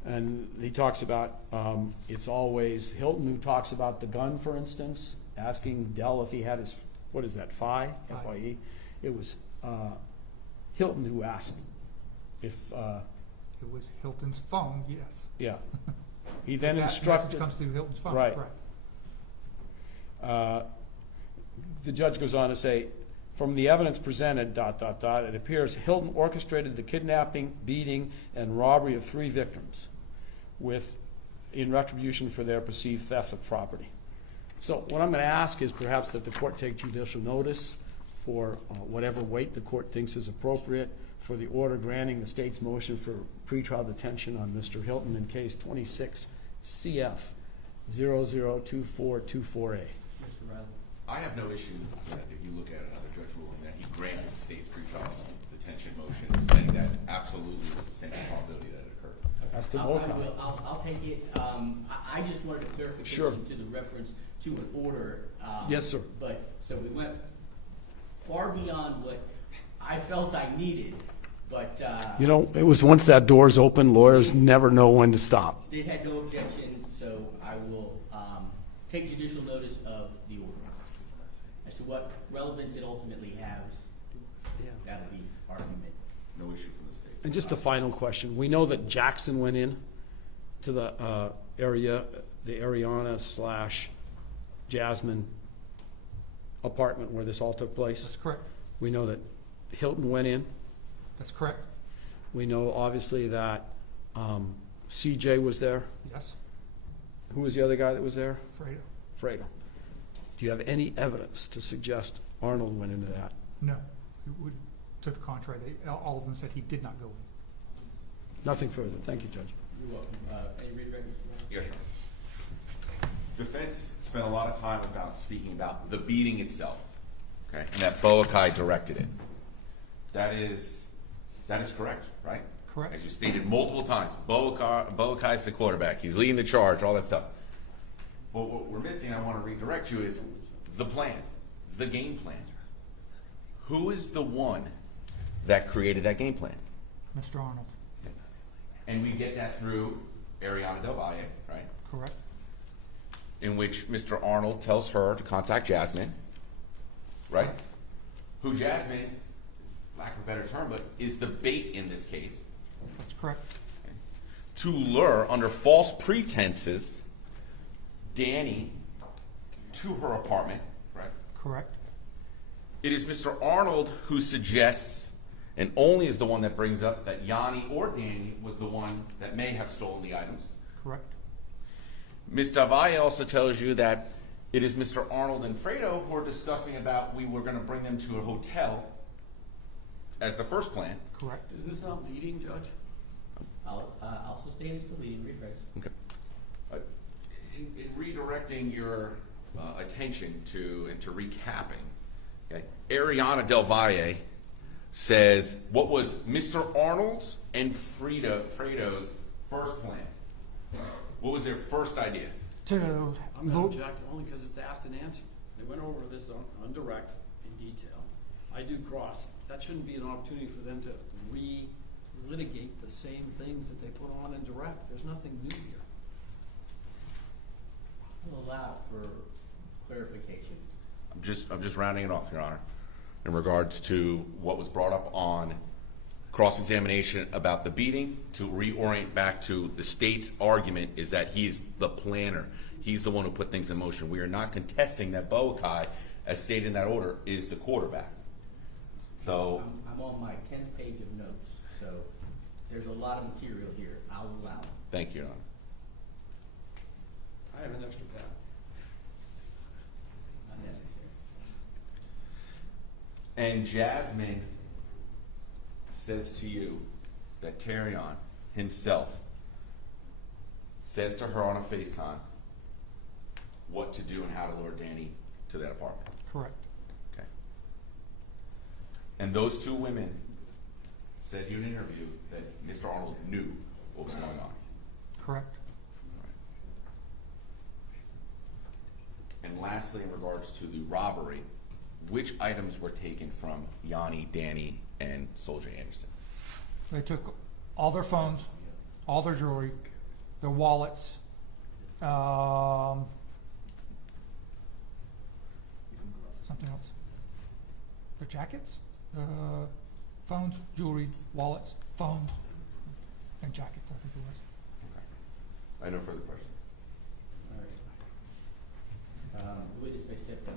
And he talks about, it's always Hilton who talks about the gun, for instance, asking Dell if he had his, what is that, FIE? F-I-E? It was Hilton who asked if, It was Hilton's phone, yes. yeah. He then That message instructed. comes through Hilton's phone, Right. correct. The judge goes on to say, from the evidence presented, ... it appears Hilton orchestrated the kidnapping, beating, and robbery of 3 victims in retribution for their perceived theft of property. So what I'm going to ask is perhaps that the court take judicial notice for whatever weight the court thinks is appropriate for the order granting the state's motion for pretrial detention on Mr. Hilton in case 26 CF 002424A. Mr. Riley? I have no issue that if you look at another judge ruling that he granted the state's pretrial detention motion, saying that absolutely was a substantial probability that it occurred. That's the I Bokai. will, I'll take it. I just wanted a clarification Sure. to the reference to an order. Yes, sir. But, so we went far beyond what I felt I needed, but, You know, it was once that door's open, lawyers never know when to stop. State had no objection, so I will, take judicial notice of the order. As to what relevance it ultimately has, that'll be argument. No issue from the state. And just a final question. We know that Jackson went in to the area, the Ariana/Jasmine apartment where this all took place. That's correct. We know that Hilton went in. That's correct. We know obviously that CJ was there. Yes. Who was the other guy that was there? Fredo. Fredo. Do you have any evidence to suggest Arnold went into that? No. To the contrary, all of them said he did not go in. Nothing further. Thank you, Judge. You're welcome. Any redirect, Mr. Riley? Yes, sir. Defense spent a lot of time speaking about the beating itself, okay, and that Boakai directed it. That is correct, right? Correct. As you stated multiple times, Boakai's the quarterback. He's leading the charge, all that stuff. But what we're missing, I want to redirect you, is the plan, the game plan. Who is the one that created that game plan? Mr. Arnold. And we get that through Ariana Del Valle, right? Correct. In which Mr. Arnold tells her to contact Jasmine, right? Who Jasmine, lack of a better term, but is the bait in this case. That's correct. To lure under false pretenses Danny to her apartment, right? Correct. It is Mr. Arnold who suggests, and only is the one that brings up, that Yanni or Danny was the one that may have stolen the items. Correct. Ms. Davalle also tells you that it is Mr. Arnold and Fredo who are discussing about we were going to bring them to a hotel as the first plan. Correct. Is this not leading, Judge? I'll sustain it, still leading, rephrase. Okay. In redirecting your attention to recapping, okay, Ariana Del Valle says what was Mr. Arnold's and Fredo's first plan. What was their first idea? I'm going to object only because it's asked and answered. They went over this on direct in detail. I do cross. That shouldn't be an opportunity for them to re-litigate the same things that they put on in direct. There's nothing new here. I'll allow for clarification. I'm just rounding it off, Your Honor, in regards to what was brought up on cross-examination about the beating to reorient back to the state's argument is that he's the planner. He's the one who put things in motion. We are not contesting that Boakai, as stated in that order, is the quarterback. So, I'm on my 10th page of notes, so there's a lot of material here. I'll allow it. thank you, Your Honor. I have an extra pad. Not necessary. And Jasmine says to you that Terrion himself says to her on a FaceTime what to do and how to lure Danny to that apartment. Correct. Okay. And those two women said in an interview that Mr. Arnold knew what was going on. Correct. And lastly, in regards to the robbery, which items were taken from Yanni, Danny, and Soldier Anderson? They took all their phones, all their jewelry, their wallets, something else. Their jackets, phones, jewelry, wallets, phones, and jackets, I think it was. I have no further questions. All right. The witness may step down.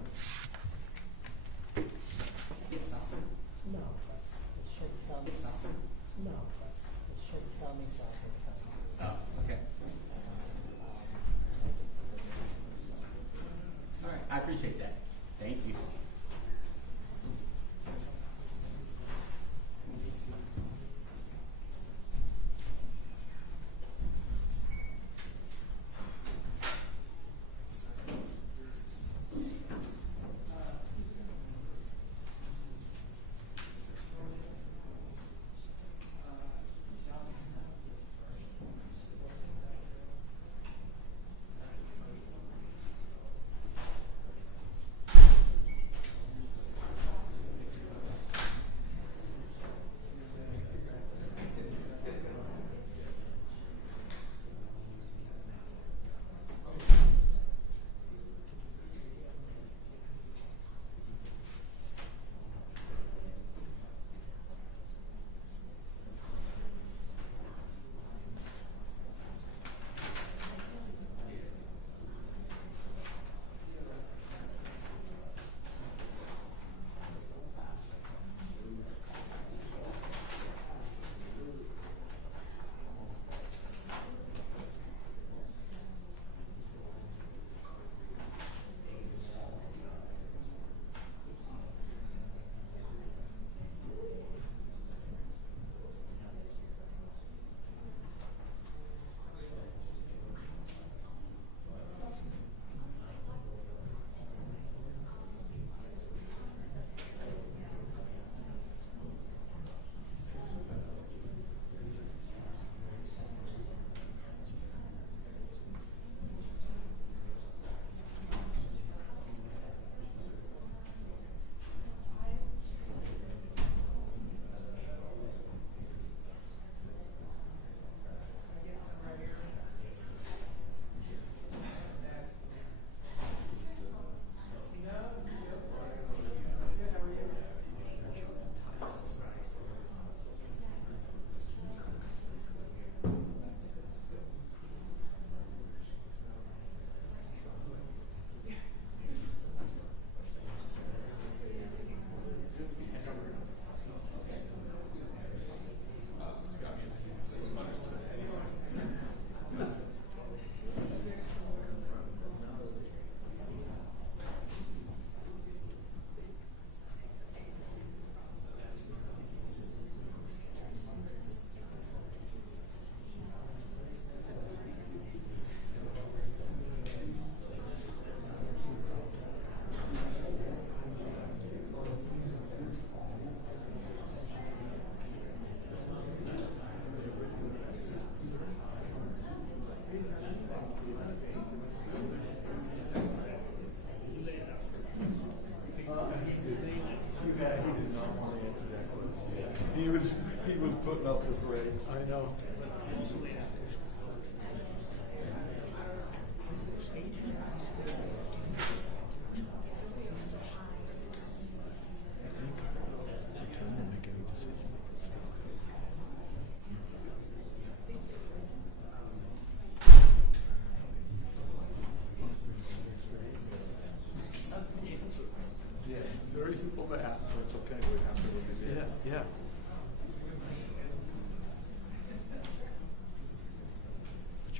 No, it should tell me something. No, it should tell me something. Oh, okay. All right, I appreciate that. Thank you.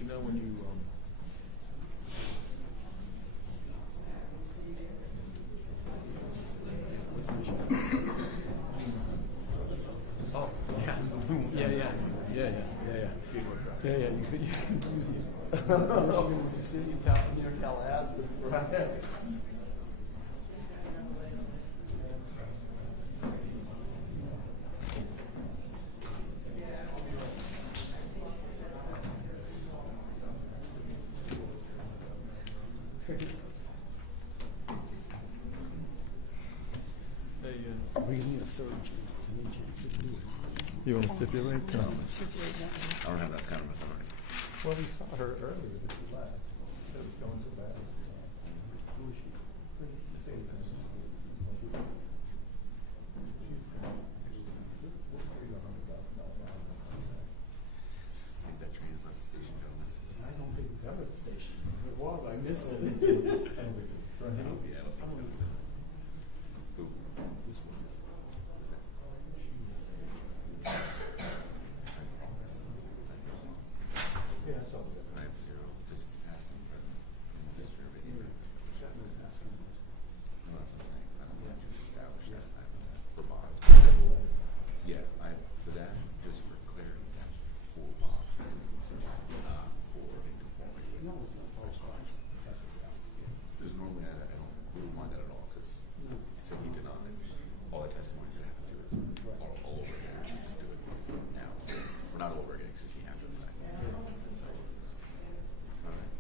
you know when you, oh, yeah, yeah, yeah, yeah, yeah. Yeah, you could use the city near Tallahassee. We need a third chance, any chance to do it. You want to stipulate? I don't have that kind of authority. Well, we saw her earlier that she left. It was going so bad. Who is she? I think that train is left the station, gentlemen. I don't think it's ever at the station. If it was, I missed it. I don't think it's gonna be. Who? This one. Yeah, that's all. I have 0, because it's past and present. No, that's what I'm saying. I don't have to establish that for Bob. Yeah, for that, just for clarity, that's for Bob. Not for conformity. No, it's not. That's fine. Because normally I don't really mind that at all, because say he denies, all the testimony said have to do it all over again, we just do it now. We're not over again, because we have to the fact. So, all right.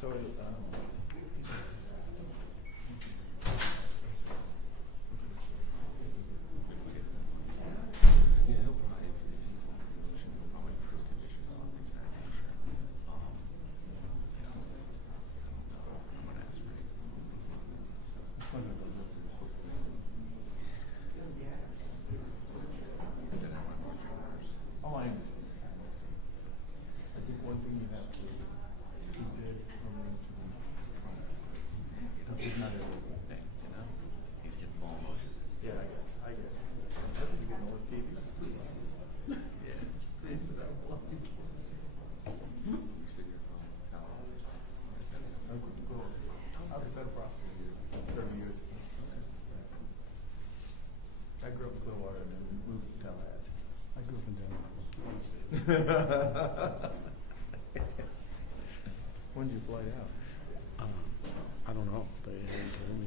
So, Yeah, he'll probably, if he told us the condition, he'll probably put those conditions on things of that nature. I don't know, I'm gonna ask for it. He said I want more drivers. oh, I understand. I think one thing you have to keep it from it's not everything, you know? He's getting ball motion. Yeah, I guess. I think you get more TV. Yeah. You said you're from Tallahassee. I couldn't go. I was a federal prosecutor 30 years. I grew up in Clearwater and then moved to Tallahassee. I grew up in Denver. When did you fly out? I don't know, they haven't told me.